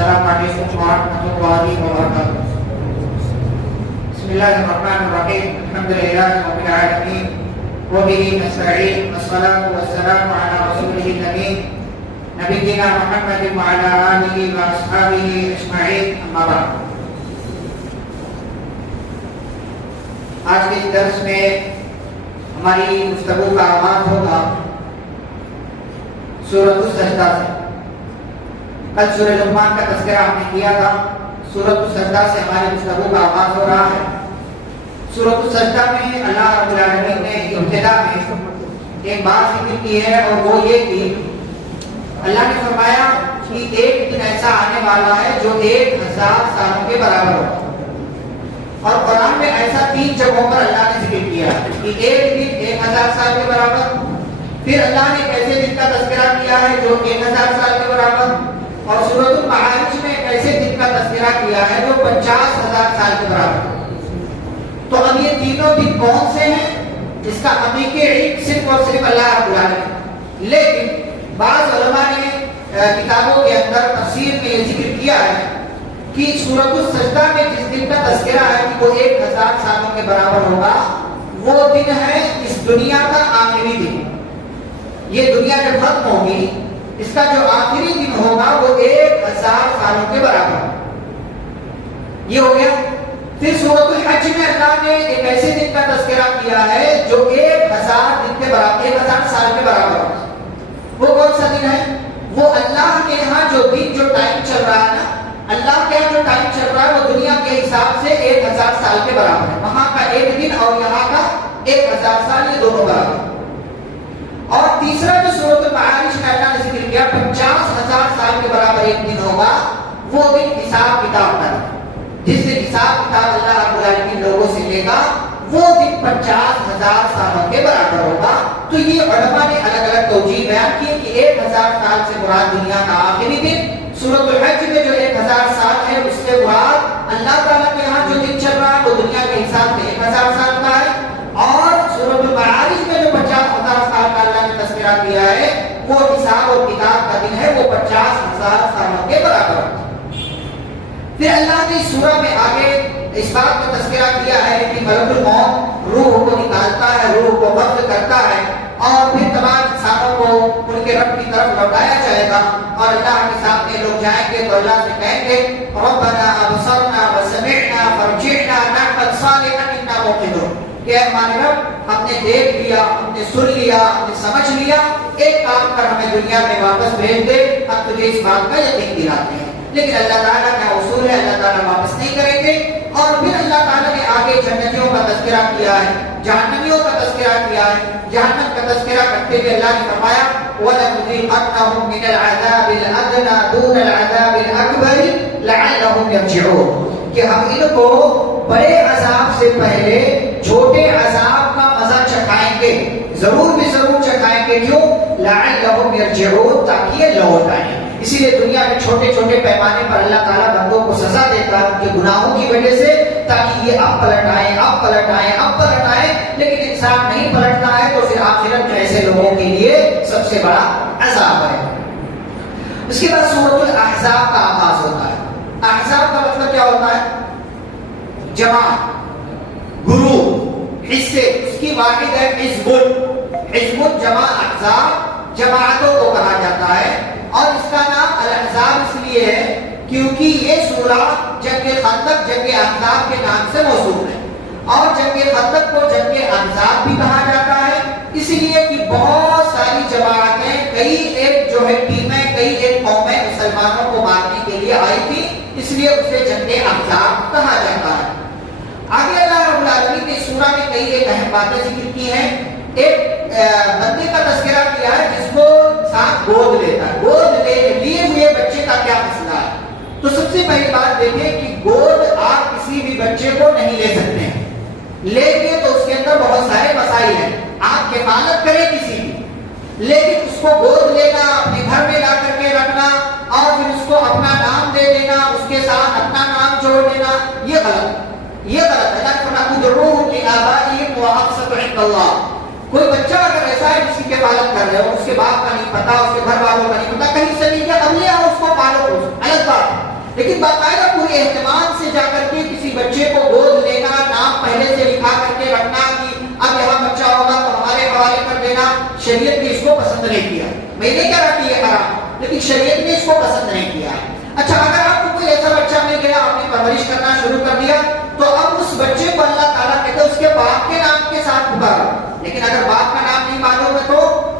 السلام علیکم ورحمۃ اللہ وبرکاتہ. بسم اللہ الرحمن الرحیم. الحمد للہ رب العالمین وبہ نستعین والصلاة والسلام علی رسولہ الامین نبینا محمد وعلی آلہ واصحابہ اجمعین. اما بعد. آج کے درس میں ہماری گفتگو کا آغاز ہوگا سورۃ السجدہ سے. کل سورہ لقمان کا تذکرہ ہم نے کیا تھا. سورۃ السجدہ سے ہماری گفتگو کا آغاز ہو رہا ہے. سورۃ السجدہ میں اللہ رب العالمین نے ابتدا میں ایک بات ذکر کی ہے، اور وہ یہ کہ اللہ نے فرمایا کہ ایک دن ایسا آنے والا ہے جو 1000 سالوں کے برابر ہوگا. اور قرآن میں ایسا 3 جگہوں پر اللہ نے ذکر کیا کہ ایک دن 1000 سال کے برابر. پھر اللہ نے ایسے دن کا تذکرہ کیا ہے جو 1000 سال کے برابر، اور سورۃ المعارج میں ایسے دن کا تذکرہ کیا ہے جو 50,000 سال کے برابر. تو اب یہ تینوں دن کون سے ہیں اس کا حقیقی علم صرف اور صرف اللہ رب العالمین. لیکن بعض علماء نے کتابوں کے اندر تفسیر میں یہ ذکر کیا ہے کہ سورۃ السجدہ میں جس دن کا تذکرہ ہے کہ وہ 1000 سالوں کے برابر ہوگا، وہ دن ہے اس دنیا کا آخری دن. یہ دنیا جب ختم ہوگی اس کا جو آخری دن ہوگا وہ 1000 سالوں کے برابر. یہ ہو گیا. پھر سورۃ الحج میں اللہ نے ایک ایسے دن کا تذکرہ کیا ہے جو 1000 دن کے برابر، 1000 سال کے برابر ہوگا. وہ کون سا دن ہے؟ وہ اللہ کے یہاں جو دن، جو ٹائم چل رہا ہے نا، اللہ کے یہاں جو ٹائم چل رہا ہے وہ دنیا کے حساب سے 1000 سال کے برابر ہے. وہاں کا ایک دن اور یہاں کا 1000 سال، یہ دونوں برابر. اور تیسرا جو سورۃ المعارج میں اللہ نے ذکر کیا 50,000 سال کے برابر ایک دن ہوگا، وہ دن حساب کتاب کا ہے. جس دن حساب کتاب اللہ رب العالمین لوگوں سے لے گا وہ دن 50,000 سالوں کے برابر ہوگا. تو یہ علماء نے الگ الگ توجیہ بیان کی کہ 1000 سال سے مراد دنیا کا آخری دن. سورۃ الحج میں جو 1000 سال ہے اس سے مراد اللہ تعالیٰ کے یہاں جو دن چل رہا ہے وہ دنیا کے حساب سے 1000 سال کا ہے. اور سورۃ المعارج میں جو 50,000 سال کا اللہ نے تذکرہ کیا ہے وہ حساب اور کتاب کا دن ہے، وہ 50,000 سالوں کے برابر. پھر اللہ نے اس سورہ میں آگے اس بات کا تذکرہ کیا ہے کہ ملک الموت روح کو نکالتا ہے، روح کو قبض کرتا ہے، اور پھر تمام انسانوں کو ان کے رب کی طرف لوٹایا جائے گا. اور اللہ کے سامنے لوگ جائیں گے تو اللہ سے کہیں گے ربنا ابصرنا وسمعنا فارجعنا نعمل صالحا انا موقنون، کہ ہمارے رب ہم نے دیکھ لیا، ہم نے سن لیا، ہم نے سمجھ لیا، ایک کام کر ہمیں دنیا میں واپس بھیج دے، ہم تجھے اس بات کا یقین دلاتے ہیں. لیکن اللہ تعالیٰ کا اصول ہے اللہ تعالیٰ واپس نہیں کریں گے. اور پھر اللہ تعالیٰ نے آگے جنتیوں کا تذکرہ کیا ہے، جہنمیوں کا تذکرہ کیا ہے. جہنم کا تذکرہ کرتے ہوئے اللہ نے فرمایا وَلَنُذِيقَنَّهُم مِّنَ الْعَذَابِ الْأَدْنَىٰ دُونَ الْعَذَابِ الْأَكْبَرِ لَعَلَّهُمْ يَرْجِعُونَ، کہ ہم ان کو بڑے عذاب سے پہلے چھوٹے عذاب کا مزہ چکھائیں گے، ضرور بھی ضرور چکھائیں گے. کیوں؟ لَعَلَّهُمْ يَرْجِعُونَ، تاکہ یہ لوٹ آئیں. اسی لیے دنیا میں چھوٹے چھوٹے پیمانے پر اللہ تعالیٰ بندوں کو سزا دیتا ہے ان کے گناہوں کی وجہ سے، تاکہ یہ اب پلٹ آئیں، اب پلٹ آئیں، اب پلٹ آئیں. لیکن انسان نہیں پلٹتا ہے تو پھر آخرت میں ایسے لوگوں کے لیے سب سے بڑا عذاب ہے. اس کے بعد سورۃ الاحزاب کا آغاز ہوتا ہے. احزاب کا مطلب کیا ہوتا ہے؟ جماعت، گروپ، حصے. اس کی واحد ہے حزب. حزب جمع احزاب، جماعتوں کو کہا جاتا ہے. اور اس کا نام الاحزاب اس لیے ہے کیونکہ یہ سورہ جنگ خندق، جنگ احزاب کے نام سے موصول ہے. اور جنگ خندق کو جنگ احزاب بھی کہا جاتا ہے اس لیے کہ بہت ساری جماعتیں، کئی ایک جو ہے ٹیمیں، کئی ایک قومیں مسلمانوں کو مارنے کے لیے آئی تھی، اس لیے اسے جنگ احزاب کہا جاتا ہے. آگے اللہ رب العالمین نے سورہ میں کئی ایک اہم باتیں ذکر کی ہیں. ایک بندے کا تذکرہ کیا ہے جس کو انسان گود لیتا ہے. گود لیے ہوئے بچے کا کیا مسئلہ ہے؟ تو سب سے پہلی بات دیکھیں کہ گود آپ کسی بھی بچے کو نہیں لے سکتے ہیں. لے کے تو اس کے اندر بہت سارے مسائل ہیں. آپ کفالت کریں کسی کی، لیکن اس کو گود لینا، اپنے گھر میں لا کر کے رکھنا، اور پھر اس کو اپنا نام دے دینا، اس کے ساتھ اپنا نام جوڑ دینا، یہ غلط. یہ غلط ہے. کوئی بچہ اگر ایسا ہے جس کی کفالت کر رہے ہو، اس کے باپ کا نہیں پتا، اس کے گھر والوں کا نہیں پتا، کہیں سے نہیں کہ اب لے آؤ اس کو پالو، الگ بات. لیکن باقاعدہ پورے اہتمام سے جا کر کے کسی بچے کو گود لینا، نام پہلے سے لکھا کر کے رکھنا کہ اب یہاں بچہ ہوگا تو ہمارے حوالے کر دینا، شریعت نے اس کو پسند نہیں کیا. میں نے کہہ رہا کہ یہ حرام، لیکن شریعت نے اس کو پسند نہیں کیا. اچھا، اگر آپ کو کوئی ایسا بچہ مل گیا، آپ نے پرورش کرنا شروع کر دیا، تو اب اس بچے کو اللہ تعالیٰ کہتے ہیں اس کے باپ کے نام کے ساتھ پکارو. لیکن اگر باپ کا نام نہیں معلوم ہے تو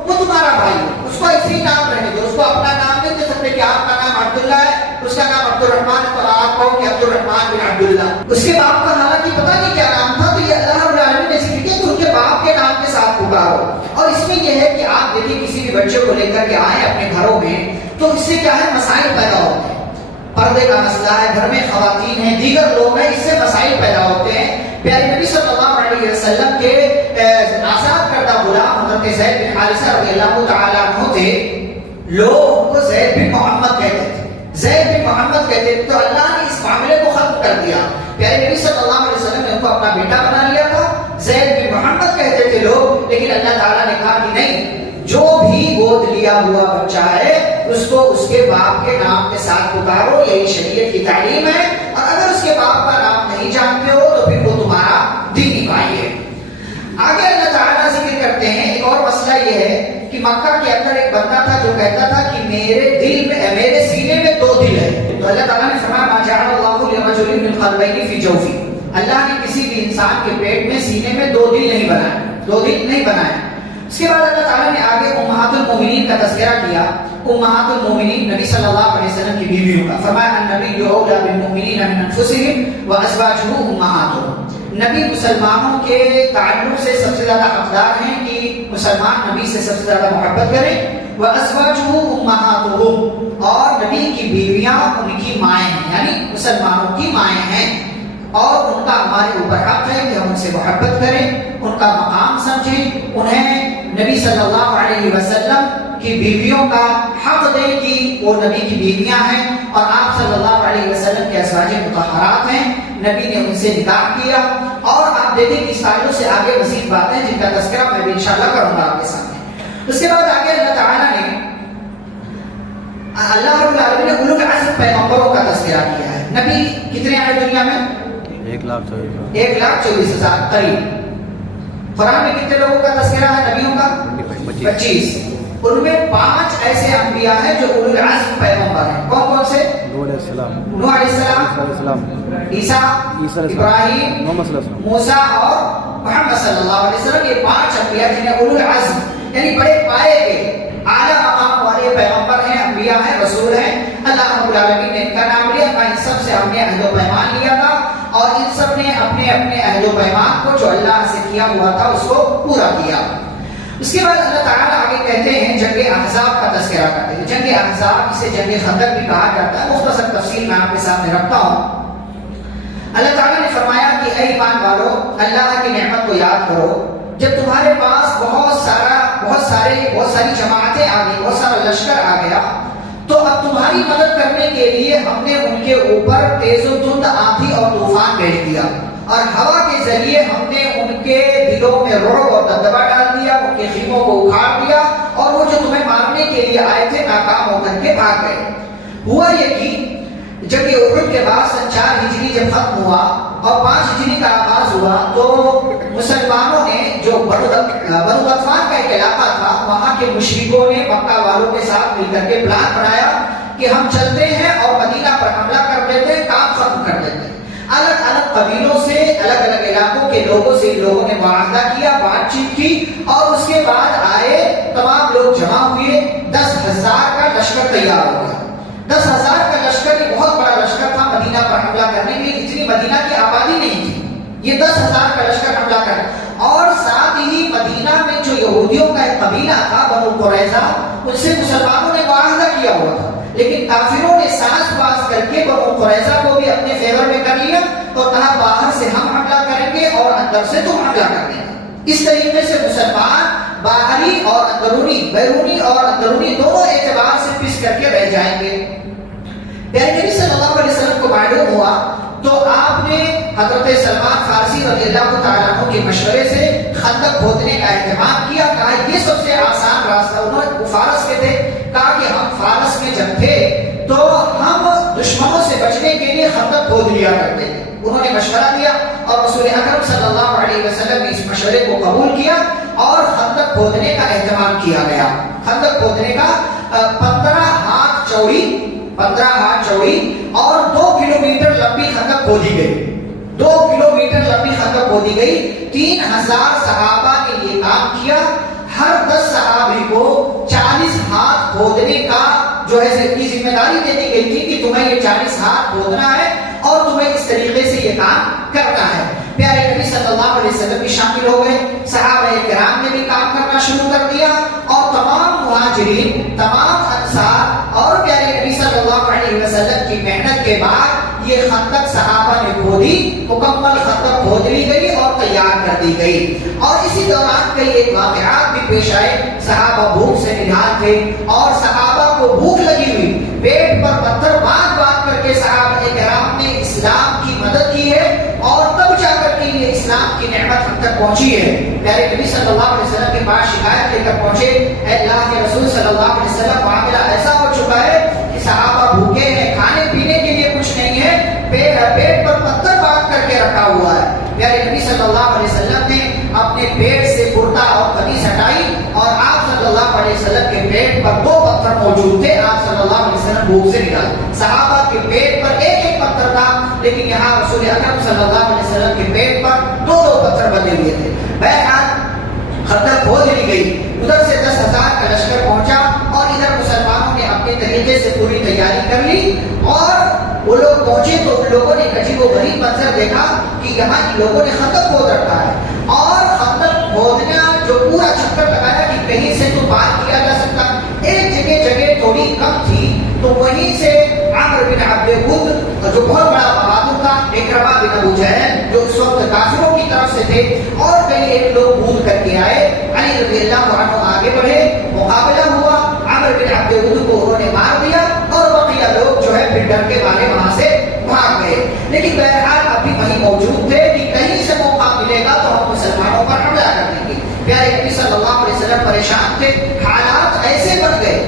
وہ تمہارا بھائی ہے، اس کو اسی نام رہنے دو. اس کو اپنا نام نہیں دے سکتے کہ آپ کا نام عبداللہ ہے، اس کا نام عبد الرحمان ہے، تو آپ کہو کہ عبد الرحمان بن عبداللہ. اس کے باپ کا حالانکہ پتہ نہیں کیا نام تھا، تو یہ اللہ رب العالمین نے ذکر کیا کہ ان کے باپ کے نام کے ساتھ پکارو. اور اس میں یہ ہے کہ آپ دیکھیں کسی بھی بچے کو لے کر کے آئیں اپنے گھروں میں تو اس سے کیا ہے، مسائل پیدا ہوتے ہیں. پردے کا مسئلہ ہے، گھر میں خواتین ہیں، دیگر لوگ ہیں، اس سے مسائل پیدا ہوتے ہیں. پیارے نبی صلی اللہ علیہ وسلم کے آزاد کردہ غلام حضرت زید بن حارثہ رضی اللہ تعالی عنہ تھے. لوگ ان کو زید بن محمد کہتے تھے، زید بن محمد کہتے تھے. تو اللہ نے اس معاملے کو ختم کر دیا. پیارے نبی صلی اللہ علیہ وسلم نے ان کو اپنا بیٹا بنا لیا تھا. زید بن محمد کہتے تھے لوگ، لیکن اللہ تعالیٰ نے کہا کہ نہیں، جو بھی گود لیا ہوا بچہ ہے اس کو اس کے باپ کے نام کے ساتھ پکارو. یہی شریعت کی تعلیم ہے. اور اگر اس کے باپ کا نام نہیں جانتے ہو تو پھر وہ تمہارا دینی بھائی ہے. آگے اللہ تعالیٰ ذکر کرتے ہیں ایک اور مسئلہ یہ ہے کہ مکہ کے اندر ایک بندہ تھا جو کہتا تھا کہ میرے دل میں، میرے سینے میں دو دل ہے. تو اللہ تعالیٰ نے فرمایا ما جعل اللہ لرجل من قلبین فی جوفہ، اللہ نے کسی بھی انسان کے پیٹ میں، سینے میں دو دل نہیں بنائے، دو دل نہیں بنائے. اس کے بعد اللہ تعالیٰ نے آگے امہات المومنین کا تذکرہ کیا. امہات المومنین نبی صلی اللہ علیہ وسلم کی بیویوں کا، فرمایا النبی اولی بالمؤمنین من انفسہم وازواجہ امہاتہم. نبی مسلمانوں کے تعلق سے سب سے زیادہ حقدار ہیں کہ مسلمان نبی سے سب سے زیادہ محبت کریں. وازواجہ امہاتہم، اور نبی کی بیویاں ان کی مائیں ہیں، یعنی مسلمانوں کی مائیں ہیں. اور ان کا ہمارے اوپر حق ہے کہ ہم ان سے محبت کریں، ان کا مقام سمجھیں، انہیں نبی صلی اللہ علیہ وسلم کی بیویوں کا حق دیں کہ وہ نبی کی بیویاں ہیں اور آپ صلی اللہ علیہ وسلم کے ازواج مطہرات ہیں. نبی نے ان سے نکاح کیا. اور آپ دیکھیں کہ اس تعلق سے آگے مزید باتیں جن کا تذکرہ میں بھی انشاءاللہ کروں گا آپ کے سامنے. اس کے بعد آگے اللہ تعالیٰ نے، اللہ رب العالمین نے اولو العزم پیغمبروں کا تذکرہ کیا ہے. نبی کتنے آئے دنیا میں؟ 1,24,000 قریب. قرآن میں کتنے لوگوں کا تذکرہ ہے نبیوں کا؟ 25. ان میں 5 ایسے انبیاء ہیں جو اولو العزم پیغمبر ہیں. کون کون سے؟ نوح علیہ السلام، عیسیٰ، ابراہیم، موسیٰ اور محمد صلی اللہ علیہ وسلم. یہ 5 انبیاء جنہیں اولو العزم یعنی بڑے پائے کے اعلیٰ مقام والے پیغمبر ہیں، انبیاء ہیں، رسول ہیں. اللہ رب العالمین نے ان کا نام لیا. ان سب سے ہم نے عہد و پیمان لیا تھا اور ان سب نے اپنے اپنے عہد و پیمان کو جو اللہ سے کیا ہوا تھا اس کو پورا کیا. اس کے بعد اللہ تعالیٰ آگے کہتے ہیں جنگ احزاب کا تذکرہ کرتے ہیں. جنگ احزاب اسے جنگ خندق بھی کہا جاتا ہے. مختصر تفصیل میں آپ کے سامنے رکھتا ہوں. اللہ تعالیٰ نے فرمایا کہ اے ایمان والو، اللہ کی نعمت کو یاد کرو جب تمہارے پاس بہت ساری جماعتیں آ گئی، بہت سارا لشکر آ گیا، تو اب تمہاری مدد کرنے کے لیے ہم نے ان کے اوپر تیز و تند آندھی اور طوفان بھیج دیا اور ہوا کے ذریعے ہم نے ان کے دلوں میں رعب اور دبدبہ ڈال دیا، ان کے خیموں کو اکھاڑ دیا اور وہ جو تمہیں مارنے کے لیے آئے تھے ناکام ہو کر کے بھاگ گئے. ہوا یہ کہ جب یہ احد کے بعد 4 ہجری جب ختم ہوا اور 5 ہجری کا آغاز ہوا تو مسلمانوں نے، جو بنو غطفان کا ایک علاقہ تھا، وہاں کے مشرکوں نے مکہ والوں کے ساتھ مل کر کے پلان بنایا کہ ہم چلتے ہیں اور مدینہ پر حملہ کر دیتے ہیں، کام ختم کر دیتے ہیں. الگ الگ قبیلوں سے، الگ الگ علاقوں کے لوگوں سے ان لوگوں نے معاہدہ کیا، بات چیت کی اور اس کے بعد آئے، تمام لوگ جمع ہوئے. 10,000 کا لشکر تیار ہو گیا. 10,000 کا لشکر یہ بہت بڑا لشکر تھا مدینہ پر حملہ کرنے کے لیے. اتنی مدینہ کی آبادی نہیں تھی، یہ 10,000 کا لشکر حملہ کر. اور ساتھ ہی مدینہ میں جو یہودیوں کا ایک قبیلہ تھا بنو قریظہ، ان سے مسلمانوں نے معاہدہ کیا ہوا تھا، لیکن کافروں نے ساز باز کر کے بنو قریظہ کو بھی اپنے فیور میں کر لیا اور کہا باہر سے ہم حملہ کریں گے اور اندر سے تم حملہ کر دیں. اس طریقے سے مسلمان باہری اور اندرونی، بیرونی اور اندرونی دونوں اعتبار سے پس کر کے رہ جائیں گے. پیارے نبی صلی اللہ علیہ وسلم کو معلوم ہوا تو آپ نے حضرت سلمان فارسی رضی اللہ تعالیٰ عنہ کے مشورے سے خندق کھودنے کا اہتمام کیا. کہا یہ سب سے آسان راستہ، انہوں نے فارس کے تھے، کہا کہ ہم فارس میں جب تھے تو ہم دشمنوں سے بچ خندق کھود لیا کرتے تھے. انہوں نے مشورہ دیا اور رسول اکرم صلی اللہ علیہ وسلم نے اس مشورے کو قبول کیا اور خندق کھودنے کا اہتمام کیا گیا. خندق کھودنے کا 15 ہاتھ چوڑی اور 2 کلومیٹر لمبی خندق کھودی گئی. 2 کلومیٹر لمبی خندق کھودی گئی. 3000 صحابہ نے یہ کام کیا. ہر 10 صحابی کو 40 ہاتھ کھودنے کا جو ہے کی ذمہ داری دے دی گئی تھی کہ تمہیں یہ 40 ہاتھ کھودنا ہے اور تمہیں اس طریقے سے یہ کام کرنا ہے. پیارے نبی صلی اللہ علیہ وسلم بھی شامل ہو گئے. صحابہ کرام نے بھی کام کرنا شروع کر دیا اور تمام مہاجرین، تمام انصار اور پیارے نبی صلی اللہ علیہ وسلم کی محنت کے بعد یہ خندق صحابہ نے کھودی. مکمل خندق کھود لی گئی اور تیار کر دی گئی. اور اسی دوران کئی ایک واقعات بھی پیش آئے. صحابہ بھوک سے نڈھال تھے اور صحابہ کو بھوک لگی ہوئی. پیٹ پر پتھر باندھ کر کے صحابہ کرام نے اسلام کی مدد کی ہے اور تب جا کر کے یہ اسلام کی نعمت ہم تک پہنچی ہے. پیارے نبی صلی اللہ علیہ وسلم کے پاس شکایت لے کر پہنچے، اے اللہ کے رسول صلی اللہ علیہ وسلم، معاملہ ایسا ہو چکا ہے کہ صحابہ بھوکے ہیں، کھانے پینے کے لیے کچھ نہیں ہے، پیٹ پر پتھر باندھ کر کے رکھا ہوا ہے. پیارے نبی صلی اللہ علیہ وسلم نے اپنے پیٹ سے کرتا اور قمیص ہٹائی اور آپ صلی اللہ علیہ وسلم کے پیٹ پر 2 پتھر موجود تھے. آپ صلی اللہ علیہ وسلم بھوک سے نکالے. صحابہ کے پیٹ پر ایک پتھر تھا، لیکن یہاں رسول اکرم صلی اللہ علیہ وسلم کے پیٹ پر 2 پتھر بندے ہوئے تھے. بہرحال خندق کھود لی گئی. ادھر سے 10,000 کا لشکر پہنچا اور ادھر مسلمانوں نے اپنے طریقے سے پوری تیاری کر لی اور وہ لوگ پہنچے تو ان لوگوں نے عجیب و غریب منظر دیکھا کہ یہاں ان لوگوں نے خندق کھود رکھا ہے اور خندق کھودنا جو پورا چکر لگایا کہ کہیں سے تو پار کیا جا سکتا. ایک جگہ تھوڑی کم تھی تو وہیں سے عمرو بن عبد ود جو بہت بڑا بہادر تھا، اکرمہ بن ابو جہل جو اس وقت کافروں کی طرف سے تھے، اور کئی ایک لوگ کود کر کے آئے. علی رضی اللہ عنہ آگے بڑھے، مقابلہ ہوا، عمرو بن عبد ود کو انہوں نے مار دیا اور بقیہ لوگ جو ہے پھر ڈر کے مارے وہاں سے بھاگ گئے. لیکن بہرحال ابھی وہیں موجود تھے کہ کہیں سے موقع ملے گا تو ہم مسلمانوں پر حملہ کر دیں گے. پیارے نبی صلی اللہ علیہ وسلم پریشان تھے. حالات ایسے بن گئے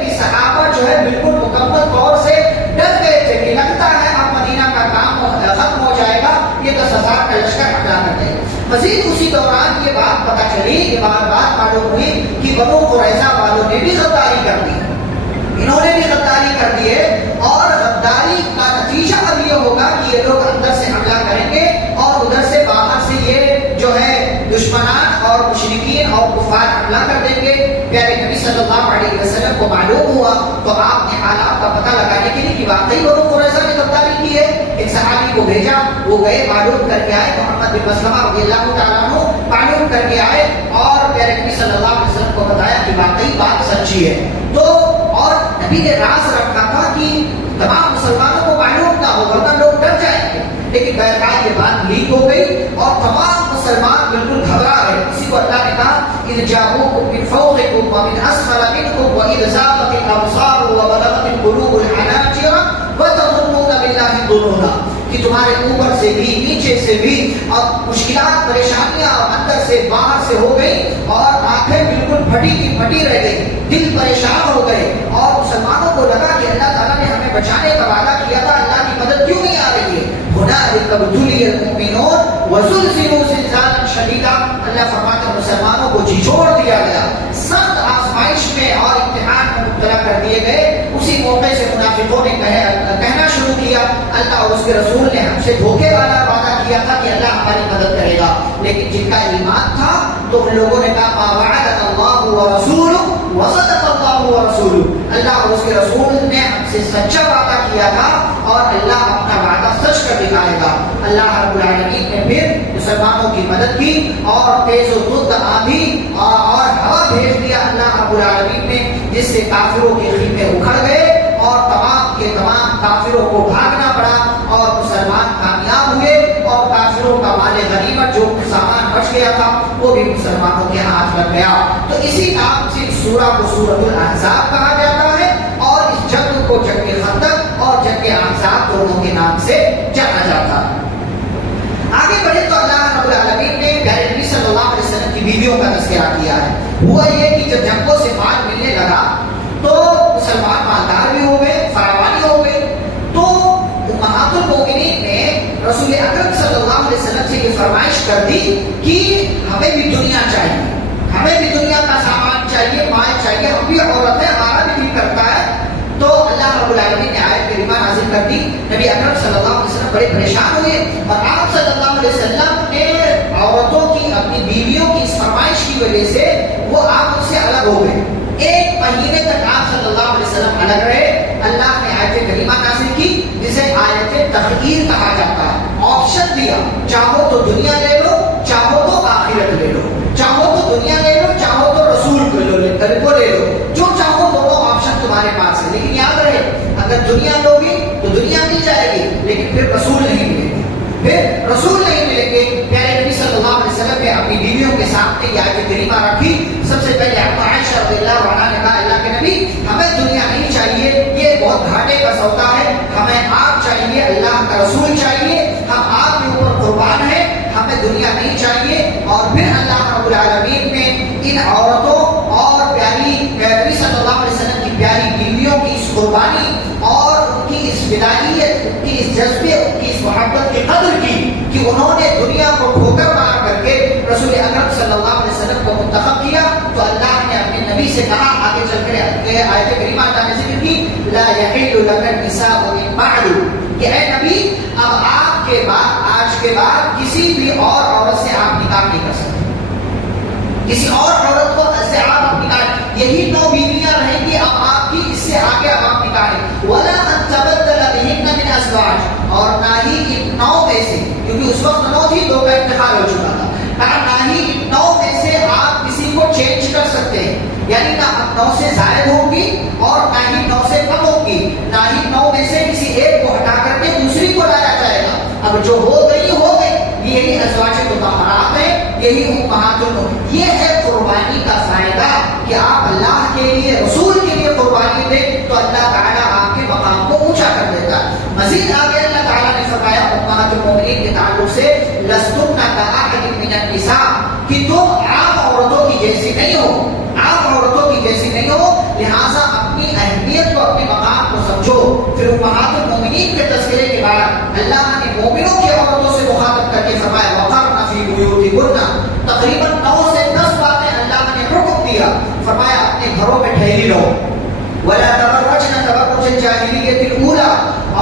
کہ صحابہ جو ہے بالکل مکمل طور سے ڈر گئے تھے کہ لگتا ہے اب مدینہ کا کام ختم ہو جائے گا، یہ 10,000 کا لشکر حملہ کر دے گا. مزید اسی دوران یہ بات پتہ چلی، یہ بات معلوم ہوئی کہ بنو قریظہ والوں نے بھی غداری کر دی. انہوں نے بھی غداری کر دی ہے اور غداری کا نتیجہ اب یہ ہوگا کہ یہ لوگ اندر سے حملہ کریں گے اور ادھر سے باہر سے یہ جو ہے دشمنان اور مشرکین اور کفار حملہ کر دیں گے. پیارے نبی صلی اللہ علیہ وسلم کو معلوم ہوا تو آپ نے حالات کا پتہ لگانے کے لیے کہ واقعی بنو قریظہ نے غداری کی ہے، ایک صحابی کو بھیجا. وہ گئے، معلوم کر کے آئے. محمد بن مسلمہ رضی اللہ تعالیٰ عنہ معلوم کر کے آئے اور پیارے نبی صلی اللہ علیہ وسلم کو بتایا کہ واقعی بات سچی ہے. تو اور نبی نے راز رکھا تھا کہ تمام مسلمانوں کو معلوم نہ ہو ورنہ لوگ ڈر جائیں گے. لیکن بہرحال یہ بات لیک ہو گئی اور تمام مسلمان بالکل گھبرا گئے. اسی کو اللہ نے کہا اذ جاءوکم من فوقکم ومن اسفل منکم واذ زاغت الابصار وبلغت القلوب الحناجر وتظنون باللہ الظنون، کہ تمہارے اوپر سے بھی نیچے سے بھی اور مشکلات پریشانیاں اندر سے باہر سے ہو گئی اور آنکھیں بالکل پھٹی کی پھٹی رہ گئی، دل پریشان ہو گئے اور مسلمانوں کو لگا کہ اللہ تعالیٰ نے ہمیں بچانے کا وعدہ کیا تھا، اللہ کی مدد کیوں نہیں آ رہی ہے. هنالک ابتلی المؤمنون وزلزلوا زلزالا شدیدا. اللہ فرماتے ہیں مسلمانوں کو جھنجھوڑ دیا گیا، سخت آزمائش میں اور امتحان میں مبتلا کر دیے گئے. اسی موقع سے منافقوں نے کہنا شروع کیا اللہ اور اس کے رسول نے ہم سے دھوکے والا وعدہ کیا تھا کہ اللہ ہماری مدد کرے گا. لیکن جن کا ایمان تھا تو ان لوگوں نے کہا ما وعدنا اللہ ورسولہ وصدق اللہ ورسولہ، اللہ اور اس کے رسول نے ہم سے سچا وعدہ کیا تھا اور اللہ اپنا وعدہ سچ کر دکھائے گا. اللہ رب العالمین نے پھر مسلمانوں کی مدد کی اور تیز و تند آندھی اور ہوا بھیج دیا اللہ رب العالمین نے، جس سے کافروں کے خیمے اکھڑ گئے اور تمام کے تمام کافروں کو بھاگنا پڑا اور مسلمان کامیاب ہوئے اور کافروں کا مال غنیمت جو سامان بچ گیا تھا وہ بھی مسلمانوں کے ہاتھ لگ گیا. تو اسی نام سے سورہ کو سورۃ الاحزاب کہا جاتا ہے اور اس جنگ کو جنگ خندق اور جنگ احزاب دونوں کے نام سے جانا جاتا ہے. آگے بڑھے تو اللہ رب العالمین نے پیارے نبی صلی اللہ علیہ وسلم کی بیویوں کا تذکرہ کیا ہے. ہوا یہ کہ جب جنگوں سے مال ملنے لگا تو مسلمان مالدار بھی ہو گئے، فراوانی ہو گئی، تو کر دی کہ ہمیں بھی دنیا چاہیے، ہمیں بھی دنیا کا سامان چاہیے، مال چاہیے، ہم بھی عورت ہیں، ہمارا بھی دل کرتا ہے. تو اللہ رب العالمین نے آیت کریمہ نازل کر دی. نبی اکرم صلی اللہ علیہ وسلم بڑے پریشان ہوئے اور آپ صلی اللہ علیہ وسلم نے عورتوں کی، اپنی بیویوں کی اس فرمائش کی وجہ سے وہ آپ ان سے الگ ہو گئے. 1 مہینے تک آپ صلی اللہ علیہ وسلم الگ رہے. اللہ نے آیت کریمہ نازل کی جسے آیت تخییر کہا جاتا ہے. آپشن دیا، چاہو تو دنیا لے لو، چاہو تو آخرت لے لو، چاہو تو دنیا لے لو، چاہو تو رسول کو لے لو، جو چاہو دونوں آپشن تمہارے پاس ہے. لیکن یاد رہے اگر دنیا لوگی تو دنیا مل جائے گی لیکن پھر رسول نہیں ملیں گے، پھر رسول نہیں ملیں گے. پیارے نبی صلی اللہ علیہ وسلم نے اپنی بیویوں کے سامنے یہ آیت کریمہ رکھی. سب سے پہلے عائشہ رضی اللہ عنہا نے کہا اللہ کے نبی ہمیں دنیا نہیں چاہیے، یہ بہت گھاٹے کا سودا ہے، ہمیں آپ چاہیے، اللہ کا رسول چاہیے، ہم آپ کے اوپر قربان ہیں، ہمیں دنیا نہیں چاہیے. اور پھر اللہ رب العالمین نے ان عورتوں اور پیاری نبی صلی اللہ علیہ وسلم کی پیاری بیویوں کی اس قربانی اور ان کی اس فدائیت، ان کی اس جذبے، ان کی اس محبت کی قدر کی کہ انہوں نے دنیا کو ٹھوکر مار کر کے رسول اکرم صلی اللہ علیہ وسلم کو منتخب کیا. تو اللہ نے اپنے نبی سے کہا، آگے چل کر آیت کریمہ اللہ نے ذکر کی، لا یحل لک النساء من بعد، کہ اے نبی اب آپ کے بعد، آج کے بعد کسی بھی اور عورت سے آپ نکاح نہیں کر سکتے، کسی اور عورت کو سے آپ نکاح، یہی 9 بیویاں رہیں گی اب آپ کی، اس سے آگے اب آپ نکاح نہیں. ولا ان تبدل بهن من ازواج، اور نہ ہی ان 9 میں سے، کیونکہ اس وقت 9 تھی، 2 کا انتقال ہو چکا تھا، نہ ہی ان 9 میں سے آپ کسی کو چینج کر سکتے ہیں، یعنی نہ 9 سے زائد ہوگی اور نہ ہی 9 سے کم ہوگی، نہ ہی 9 میں سے کسی ایک کو ہٹا کر کے دوسری کو لایا جائے گا. اب جو ہو گئی ہو گئی، یہی ازواج مطہرات ہے، یہی امہات المؤمنین. یہ ہے قربانی کا فائدہ کہ آپ اللہ کے لیے، رسول کے لیے قربانی دیں تو اللہ تعالیٰ آپ کے مقام کو اونچا کر دیتا ہے. مزید آگے اللہ تعالیٰ نے فرمایا امہات المؤمنین کے تعلق سے، لستن کأحد من النساء، کہ تم عام عورتوں کی جیسی نہیں ہو، عام عورتوں کی جیسی نہیں ہو، لہٰذا اپنی اہمیت کو، اپنے مقام کو سمجھو. پھر امہات المؤمنین کے تذکرے کے بعد اللہ نے مومنوں کی عورتوں سے مخاطب کر کے فرمایا وقرن فی بیوتکن، تقریباً 9 سے 10 باتیں اللہ نے حکم دیا. فرمایا اپنے گھروں میں ٹھہری رہو، ولا تبرجن تبرج الجاہلیۃ الاولی،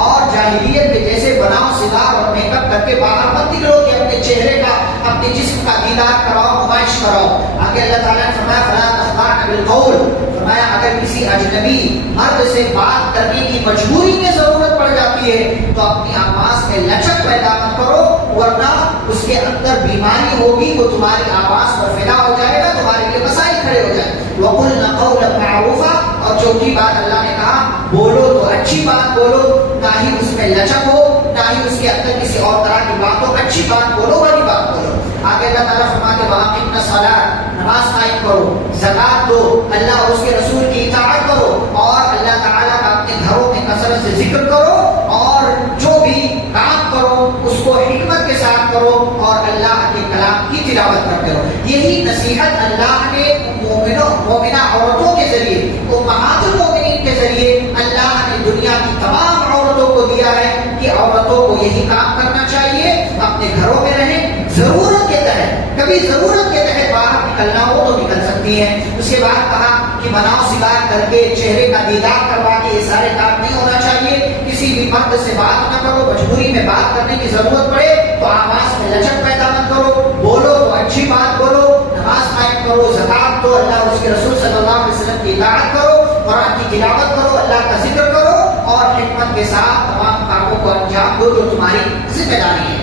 اور جاہلیت میں جیسے بناؤ سنگار اور میک اپ کر کے باہر مت نکلو کہ اپنے چہرے کا، اپنے جسم کا دیدار کراؤ، نمائش کراؤ. آگے اللہ تعالیٰ نے فرمایا فلا تخضعن بالقول، فرمایا اگر کسی اجنبی مرد سے بات کرنے کی مجبوری میں ضرورت پڑ جاتی ہے تو اپنی آواز میں لچک پیدا مت کرو، ورنہ اس کے اندر بیماری ہوگی، وہ تمہاری آواز پر فدا ہو جائے گا، تمہارے لیے مسائل کھڑے ہو جائیں. وَقُلْنَ قَوْلًا مَعْرُوفًا، اور چوتھی بات اللہ نے کہا بولو تو اچھی بات بولو، نہ ہی اس میں لچک ہو، نہ ہی اس کے اندر کسی اور طرح کی بات ہو، اچھی بات بولو، بڑی بات بولو. آگے اللہ تعالیٰ فرماتے وَأَقِمْنَ الصَّلَاةَ، نماز قائم کرو، زکات دو، اللہ اور اس کے رسول کی اطاعت کرو، اور اللہ تعالیٰ کا اپنے گھروں میں کثرت سے ذکر کرو، اور جو بھی کام کرو اس کو حکمت کے ساتھ کرو، اور اللہ کے کلام کی تلاوت کرتے رہو. یہی نصیحت اللہ نے مومنہ عورتوں کے ذریعے، امہات المؤمنین کے ذریعے اللہ نے دنیا کی تمام عورتوں کو دیا ہے کہ عورتوں کو یہی کام کرنا چاہیے، اپنے گھروں میں رہیں، ضرورت کے تحت، کبھی ضرورت کے تحت باہر نکلنا ہو تو نکل سکتی ہیں. اس کے بعد کہا کہ بناؤ سنگار کر کے، چہرے کا دیدار کروا کے، یہ سارے کام نہیں ہونا چاہیے. کسی بھی مرد سے بات نہ کرو، مجبوری میں بات کرنے کی ضرورت پڑے تو آواز میں لچک پیدا مت کرو، بولو تو اچھی بات بولو، نماز قائم کرو، زکات دو، اللہ اور اس کے رسول صلی اللہ علیہ وسلم کی اطاعت کرو، قرآن کی تلاوت کرو، اللہ کا ذکر کرو، اور حکمت کے ساتھ تمام کاموں کو انجام دو جو تمہاری ذمہ داری ہے.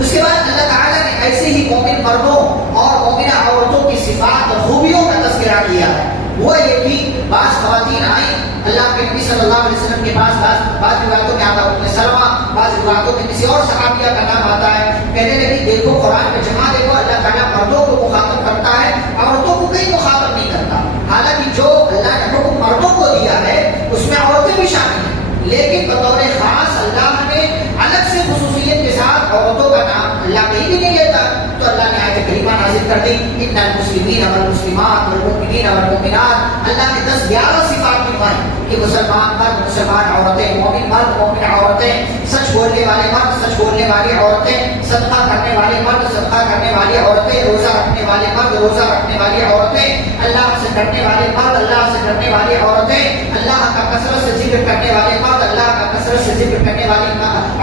اس کے بعد اللہ تعالیٰ نے ایسے ہی مومن مردوں اور مومنہ عورتوں کی صفات اور خوبیوں کا تذکرہ کیا ہے. وہ یہ کہ بعض خواتین آئیں اللہ کے نبی صلی اللہ علیہ وسلم کے پاس، بعض روایتوں میں آتا ہے ام سلمہ، بعض روایتوں میں کسی اور صحابیہ کا نام آتا ہے. کہنے لگی دیکھو قرآن میں جہاں دیکھو اللہ تعالیٰ مردوں کو مخاطب کرتا ہے، عورتوں کو کہیں مخاطب نہیں کرتا. حالانکہ جو اللہ نے حکم مردوں کو دیا ہے اس میں عورتیں بھی شامل ہیں، لیکن بطور خاص اللہ نے الگ سے خصوصیت کے ساتھ عورتوں کا نام اللہ کہیں بھی نہیں لیتا. تو اللہ نے آیت کریمہ نازل کر دی ان المسلمین والمسلمات والمؤمنین والمؤمنات. اللہ نے 10-11 صفات نمائی کہ مسلمان مرد، مسلمان عورتیں، مومن مرد، مومن عورتیں، سچ بولنے والے مرد، سچ بولنے والی عورتیں، صدقہ کرنے والے مرد، صدقہ کرنے والی عورتیں، روزہ رکھنے والے مرد، روزہ رکھنے والی عورتیں، اللہ سے ڈرنے والے مرد، اللہ سے ڈرنے والی عورتیں، اللہ کا کثرت سے ذکر کرنے والے مرد، اللہ کا کثرت سے ذکر کرنے والی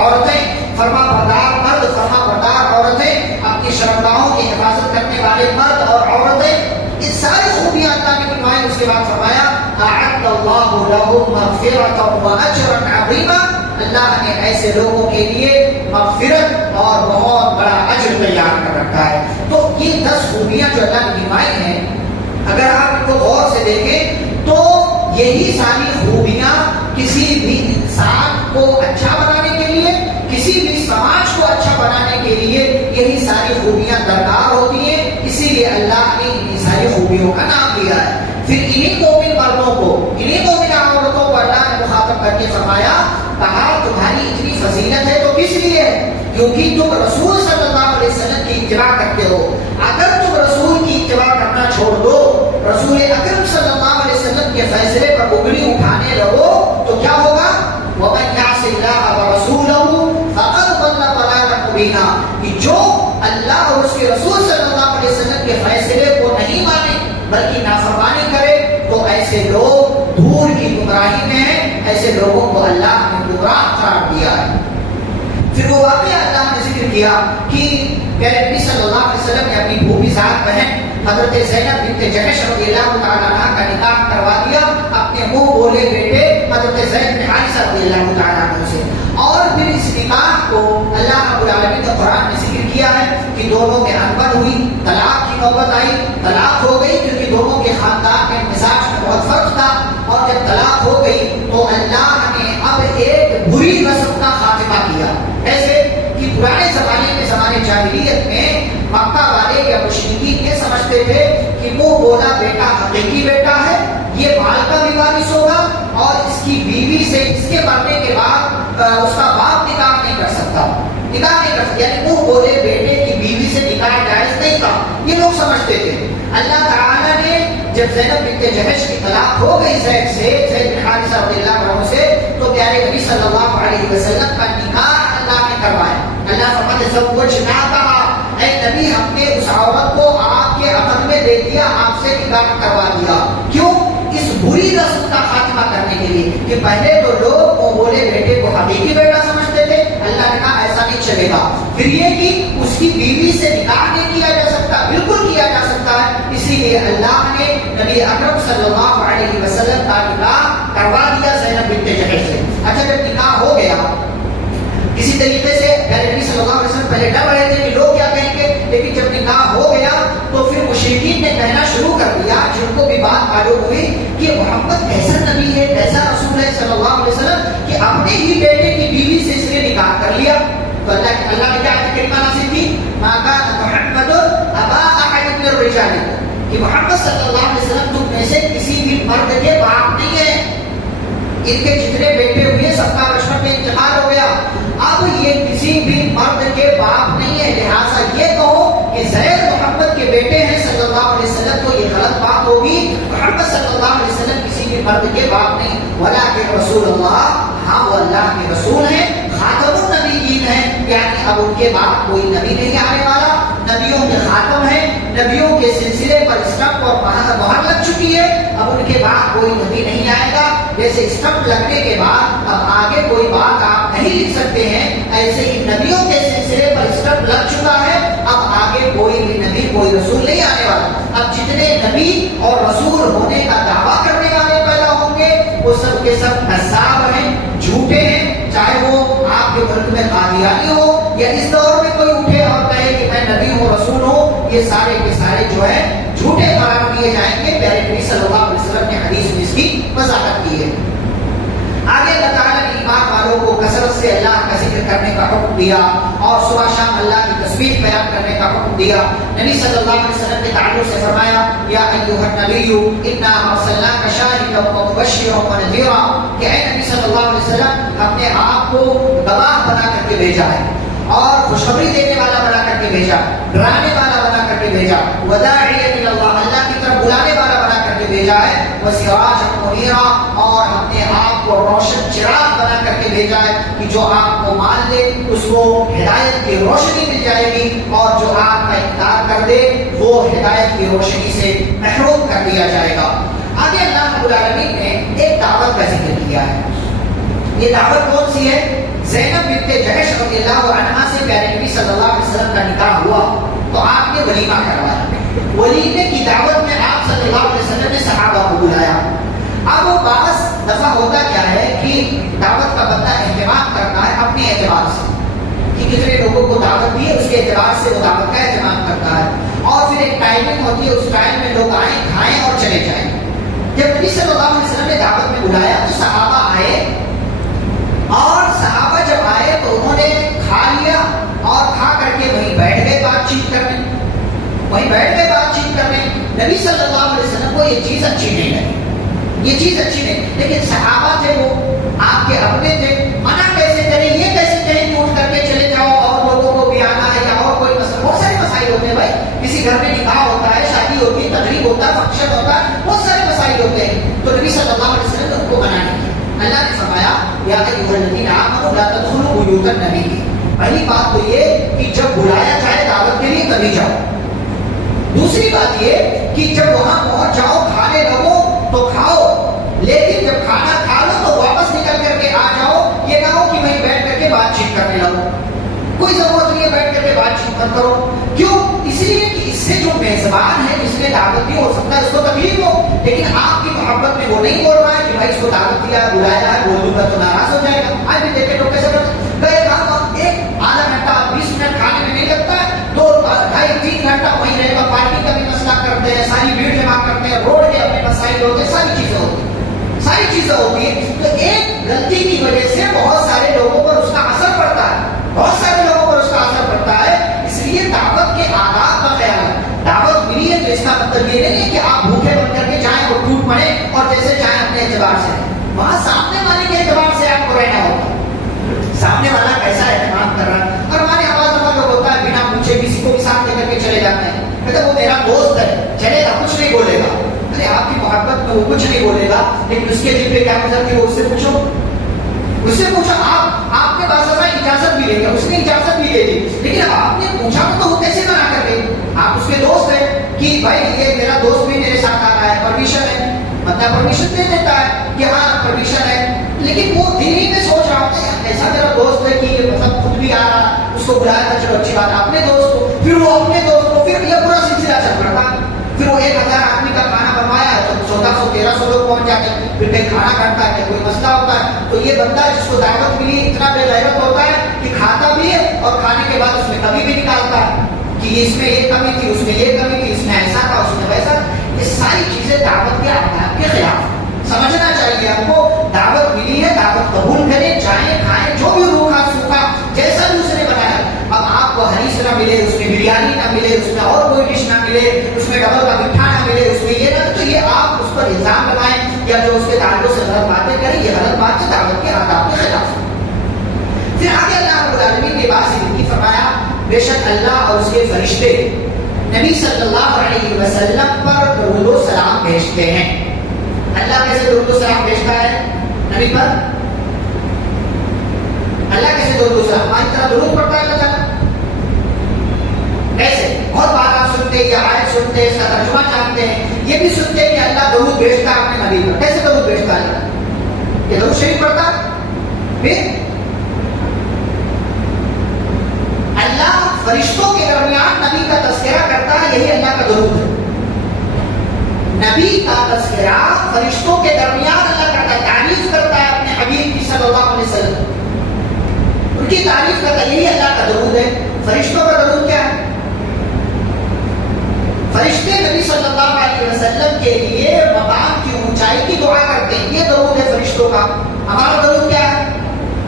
عورتیں، فرما بردار مرد، فرما بردار عورتیں، اپنی شرمگاہوں کی حفاظت کرنے والے مرد اور عورتیں، یہ ساری خوبیاں اللہ نے بنوائی. اس کے بعد فرمایا اعد اللہ لهم مغفرۃ واجرا عظیما، اللہ نے ایسے لوگوں کے لیے مغفرت اور بہت بڑا اجر تیار کر رکھا ہے. تو یہ 10 خوبیاں جو اللہ نے گنوائی ہیں، اگر آپ ان کو غور سے دیکھیں تو یہی ساری خوبیاں کسی بھی انسان کو اچھا بنانے کے لیے، کسی بھی سماج کو اچھا بنانے کے لیے یہی ساری خوبیاں درکار ہوتی ہیں. اسی لیے اللہ نے انہی ساری خوبیوں کا نام دیا ہے. پھر انہی مومن مردوں کو، انہی مومن عورتوں کو اللہ نے مخاطب کر کے فرمایا، کہا تمہاری اتنی فضیلت ہے تو کس لیے ہے؟ کیونکہ تم رسول صلی اللہ علیہ وسلم کی اتباع کرتے ہو. اگر تم رسول کی اتباع کرنا چھوڑ دو، رسول اکرم صلی اللہ علیہ وسلم کے فیصلے پر انگلی اٹھانے لگو تو کیا ہوگا؟ وَمَنْ يَعْصِ اللَّهَ وَرَسُولَهُ فَقَدْ ضَلَّ ضَلَالًا مُبِينًا، کہ جو اللہ اور اس کے رسول صلی اللہ علیہ وسلم کے فیصلے کو نہیں مانے بلکہ نافرمانی کرے تو ایسے لوگ دور کی گمراہی میں ہیں. ایسے لوگوں کو اللہ نے گمراہ قرار دیا ہے. پھر وہ واقعہ اللہ نے ذکر کیا کہ پیارے نبی صلی اللہ علیہ وسلم نے اپنی بھوبی ذات بہن حضرت زینب بنت جحش رضی اللہ تعالیٰ عنہ کا نکاح کروا دیا اپنے منہ بولے بیٹے حضرت زید بن حارثہ رضی اللہ تعالیٰ عنہ سے. اور پھر اس نکاح کو اللہ رب العالمین نے قرآن میں ذکر کیا ہے کہ دونوں میں انبن ہوئی، طلاق کی نوبت آئی، طلاق ہو گئی کیونکہ دونوں کے خاندان میں مزاج میں بہت فرق تھا. اور جب طلاق ہو گئی تو اللہ نے اب ایک بری رسم کا خاتمہ کیا. ایسے کہ پرانے زمانے میں، زمانے جاہلیت میں مکہ والے یا مشرکین یہ سمجھتے تھے کہ منہ بولا بیٹا حقیقی بیٹا ہے، یہ مال کا بھی وارث ہوگا اور اس کی بیوی سے اس کے مرنے کے بعد اس کا باپ نکاح نہیں کر سکتا، یعنی منہ بولے بیٹے کی بیوی سے نکاح جائز نہیں تھا. یہ لوگ سمجھتے تھے. اللہ تعالیٰ نے جب زینب بنت جحش کی طلاق ہو گئی زید بن حارثہ رضی اللہ عنہ سے، تو پیارے نبی صلی اللہ علیہ وسلم کا نکاح اللہ نے کروایا. اللہ فرماتے زوجناکہا، اے نبی ہم نے اس عورت کو آپ کے عقد میں دے دیا، آپ سے نکاح کروا دیا. کیوں؟ اس بری رسم کا خاتمہ کرنے کے لیے کہ پہلے تو لوگ وہ بولے بیٹے کو حقیقی بیٹا سمجھتے تھے. اللہ نے کہا ایسا نہیں چلے گا. پھر یہ کہ اس کی بیوی سے نکاح نہیں کیا جا سکتا، بالکل کیا جا سکتا ہے. اسی لیے اللہ نے نبی اکرم صلی اللہ علیہ وسلم کا نکاح کروا دیا زینب بنت جحش سے. اچھا جب نکاح ہو گیا کسی طریقے سے، پیارے نبی صلی اللہ علیہ وسلم پہلے ڈر رہے تھے کہ لوگ کیا کہیں گے، لیکن جب نکاح ہو گیا تو پھر مشرکین نے کہنا شروع کر دیا، جن کو بھی بات معلوم ہوئی کہ محمد ایسا نبی ہے، ایسا رسول ہے صلی اللہ علیہ وسلم کہ اپنے ہی بیٹے کی بیوی سے اس نے نکاح کر لیا. تو اللہ نے کیا کلمہ نازل کی، ما کان محمد ابا احد من الرجال، کہ محمد صلی اللہ علیہ وسلم تم میں سے کسی بھی مرد کے باپ نہیں ہے. ان کے جتنے بیٹے ہوئے سب کا بچپن میں انتقال ہو گیا. اب یہ کسی بھی مرد کے باپ نہیں ہے. لہٰذا یہ کہو کہ زید محمد کے بیٹے ہیں صلی اللہ علیہ وسلم تو یہ غلط بات ہوگی. محمد صلی اللہ علیہ وسلم کسی بھی مرد کے باپ نہیں. ولکن رسول اللہ، ہاں وہ اللہ کے رسول ہیں، خاتم النبیین ہیں، یعنی اب ان کے بعد کوئی نبی نہیں آنے والا، نبیوں کے خاتم ہیں، نبیوں کے سلسلے پر اسٹمپ اور مہر لگ چکی ہے. اب ان کے بعد کوئی نبی نہیں آئے گا. جیسے اسٹمپ لگنے کے بعد اب آگے کوئی بات آپ نہیں لکھ سکتے ہیں، ایسے ہی نبیوں کے سلسلے پر اسٹمپ لگ چکا ہے. اب آگے کوئی بھی نبی، کوئی رسول نہیں آنے والا. اب جتنے نبی اور رسول ہونے کا دعویٰ کرنے والے پیدا ہوں گے وہ سب کے سب کذاب ہیں، جھوٹے ہیں. چاہے وہ آپ کے ملک میں قادیانی ہو یا اس دور میں کوئی اٹھے اور کہے کہ میں نبی ہوں، رسول ہوں، یہ سارے کے سارے جو ہے جھوٹے قرار دیے جائیں گے. پیارے نبی صلی اللہ علیہ وسلم نے حدیث میں اس کی وضاحت کی ہے. آگے اللہ تعالیٰ نے ایمان والوں کو کثرت سے اللہ کا ذکر کرنے کا حکم دیا اور صبح شام اللہ کی تسبیح بیان کرنے کا حکم دیا. نبی صلی اللہ علیہ وسلم کے تعلق سے فرمایا یا ایھا النبی انا ارسلناک شاہدا ومبشرا ونذیرا، کہ اے نبی صلی اللہ علیہ وسلم ہم نے آپ کو گواہ بنا کر کے بھیجا ہے اور خوشخبری دینے والا بنا کر کے بھیجا، ڈرانے والا بنا کر کے بھیجا، وداعیا الی اللہ، اللہ کی طرف بلانے والا بنا کر کے بھیجا ہے، وسراجا منیرا، اور ہم نے آپ کو روشن چراغ بنا کر کے بھیجا ہے کہ جو آپ کو مان لے اس کو ہدایت کی روشنی مل جائے گی، اور جو آپ کا انکار کر دے وہ ہدایت کی روشنی سے محروم کر دیا جائے گا۔ آگے اللہ رب العالمین نے ایک دعوت کا ذکر کیا ہے۔ یہ دعوت کون سی ہے؟ زینب بنت جحش رضی اللہ عنہا سے پیارے نبی صلی اللہ علیہ وسلم کا نکاح ہوا تو آپ نے ولیمہ کروایا۔ ولیمے کی دعوت میں آپ صلی اللہ علیہ وسلم نے صحابہ کو بلایا۔ اب وہ بعض دفعہ ہوتا کیا ہے کہ دعوت کا بندہ اہتمام کرتا ہے اپنے اعتبار سے کہ کتنے لوگوں کو دعوت دی ہے، اس کے اعتبار سے وہ دعوت کا اہتمام کرتا ہے، اور پھر ایک ٹائمنگ ہوتی ہے، اس ٹائم میں لوگ آئیں کھائیں اور چلے جائیں۔ جب نبی صلی اللہ علیہ وسلم نے دعوت میں بلایا تو صحابہ آئے، اور صحابہ جب آئے تو انہوں نے کھا لیا اور کھا کر کے وہیں بیٹھ گئے بات چیت کرنے، وہیں بیٹھ گئے بات چیت کرنے۔ نبی صلی اللہ علیہ وسلم کو یہ چیز اچھی نہیں لگی، یہ چیز اچھی نہیں، لیکن صحابہ تھے، وہ آپ کے اپنے تھے، منع کیسے کریں، یہ کیسے کہیں کہ اٹھ کر کے چلے جاؤ اور لوگوں کو بھی آنا ہے یا اور کوئی مسئلہ، بہت سارے مسائل ہوتے ہیں بھائی، کسی گھر میں نکاح ہوتا ہے، شادی ہوتی ہے، تقریب ہوتا ہے، فنکشن ہوتا ہے، بہت سارے مسائل ہوتے ہیں۔ تو نبی صلی اللہ علیہ وسلم نے ان کو منع نہیں کیا۔ اللہ نے فرمایا یا ایھا الذین آمنوا لا تدخلوا بیوت النبی، پہلی بات تو یہ کہ جب بلایا جائے دعوت کے لیے تبھی جاؤ۔ دوسری بات یہ کہ جب وہاں پہنچ جاؤ کھانے لگو تو کھاؤ، لیکن جب کھانا کھا لو تو واپس نکل کر کے آ جاؤ، یہ نہ ہو کہ وہیں بیٹھ کر کے بات چیت کرنے لگو۔ کوئی ضرورت نہیں ہے بیٹھ کر کے بات چیت مت کرو۔ کیوں؟ اس لیے کہ اس سے جو میزبان ہے، جس نے دعوت دی، ہو سکتا ہے اس کو تکلیف ہو، لیکن آپ کی محبت میں وہ نہیں بول رہا ہے کہ بھائی اس کو دعوت دیا بلایا ہے، بول دوں گا تو ناراض ہو جائے گا۔ آج بھی دیکھیں لوگ کیسے گئے کام ایک آدھا گھنٹہ 20 منٹ کھانے میں نہیں لگتا ہے، 2-2.5-3 گھنٹہ وہیں رہے گا، پارٹی کا بھی مسئلہ کرتے ہیں، ساری بھیڑ جمع کرتے ہیں، روڈ کے اپنے مسائل ہوتے ہیں، ساری چیزیں ہوتی ہیں۔ تو ایک غلطی کی وجہ سے بہت سارے لوگوں پر اس کا اثر پڑتا ہے، بہت سارے لوگوں پر اس کا اثر پڑتا ہے۔ اس لیے دعوت کے آداب کا خیال ہے۔ دعوت ملی ہے تو اس کا مطلب یہ نہیں ہے کہ آپ بھوکے بن کر کے جائیں اور ٹوٹ پڑیں اور جیسے چاہیں اپنے اعتبار سے، وہاں سامنے والے کے اعتبار سے آپ کو رہنا ہوگا، سامنے والا کیسا اہتمام کر رہا ہے۔ اور ہمارے آواز دفعہ جو ہوتا ہے بنا پوچھے کسی کو بھی ساتھ لے کر کے چلے جاتے ہیں، کہتے وہ میرا دوست ہے، چلے گا کچھ نہیں بولے گا۔ ارے آپ کی محبت میں وہ کچھ نہیں بولے گا، لیکن اس کے دل پہ کیا گزرتی ہے وہ اس سے پوچھو۔ آپ کے پاس اجازت بھی لے گا، اس نے اجازت بھی لے دی، لیکن اب آپ نے پوچھا تو وہ کیسے منع کر دے؟ آپ اس کے دوست ہیں کہ بھائی یہ میرا دوست بھی میرے ساتھ آ رہا ہے، پرمیشن ہے، مطلب پرمیشن دے دیتا ہے کہ ہاں پرمیشن ہے، لیکن وہ دل ہی میں سوچ رہا ہوتا ہے ایسا میرا دوست ہے کہ مطلب خود بھی آ رہا، اس کو بلایا تھا، چلو اچھی بات، اپنے دوست کو، پھر وہ اپنے دوست کو، پھر یہ پورا سلسلہ چل پڑتا۔ پھر وہ 1000 آدمی کا کھانا بنوایا تو 1400-1300 لوگ پہنچ جاتے ہیں، پھر کہیں کھانا کھاتا ہے کہ کوئی مسئلہ ہوتا ہے، تو یہ بندہ جس کو دعوت ملی اتنا بے غیرت ہوتا ہے کہ کھاتا بھی ہے اور کھانے کے بعد اس میں کمی بھی نکالتا ہے کہ اس میں یہ کمی تھی، اس میں یہ کمی تھی، اس میں ایسا تھا، اس میں ویسا۔ یہ ساری چیزیں دعوت کے آداب کے خلاف، سمجھنا چاہیے ہم کو۔ دعوت ملی ہے، دعوت قبول کریں، جائیں کھائیں، جو بھی روکھا سوکھا جیسا بھی اس نے بنایا۔ اب آپ کو حریص نہ ملے، اس میں بریانی نہ ملے، اس میں اور کوئی ڈش نہ ملے، اس میں ڈبل کا میٹھا نہ ملے، اس میں یہ نہ، تو یہ آپ اس پر الزام لگائیں یا جو اس کے تعلق سے غلط باتیں کریں، یہ غلط بات ہے، دعوت کے آداب کے خلاف۔ پھر آگے اللہ رب العالمین نے بات ذکر فرمایا بے شک اللہ اور اس کے فرشتے نبی صلی اللہ علیہ وسلم پر درود و سلام بھیجتے ہیں۔ اللہ کیسے درود و سلام بھیجتا ہے نبی پر؟ اللہ کیسے درود و سلام؟ ہماری طرح درود پڑھتا ہے اللہ تعالیٰ کیسے؟ بہت بات آپ سنتے ہیں، یہ آیت سنتے ہیں، اس کا ترجمہ جانتے ہیں، یہ بھی سنتے ہیں کہ اللہ درود بھیجتا ہے اپنے نبی پر۔ کیسے درود بھیجتا ہے اللہ؟ یہ درود شریف پڑھتا ہے، پھر اللہ فرشتوں کے درمیان نبی کا تذکرہ کرتا ہے، یہی اللہ کا درود ہے۔ نبی کا تذکرہ فرشتوں کے درمیان اللہ کرتا ہے، تعریف کرتا ہے اپنے حبیب کی صلی اللہ علیہ وسلم، ان کی تعریف کرتا ہے، یہی اللہ کا درود ہے۔ فرشتوں کا درود کیا ہے؟ فرشتے نبی صلی اللہ علیہ وسلم کے لیے مقام کی اونچائی کی دعا کرتے ہیں، یہ درود ہے فرشتوں کا۔ ہمارا درود کیا ہے؟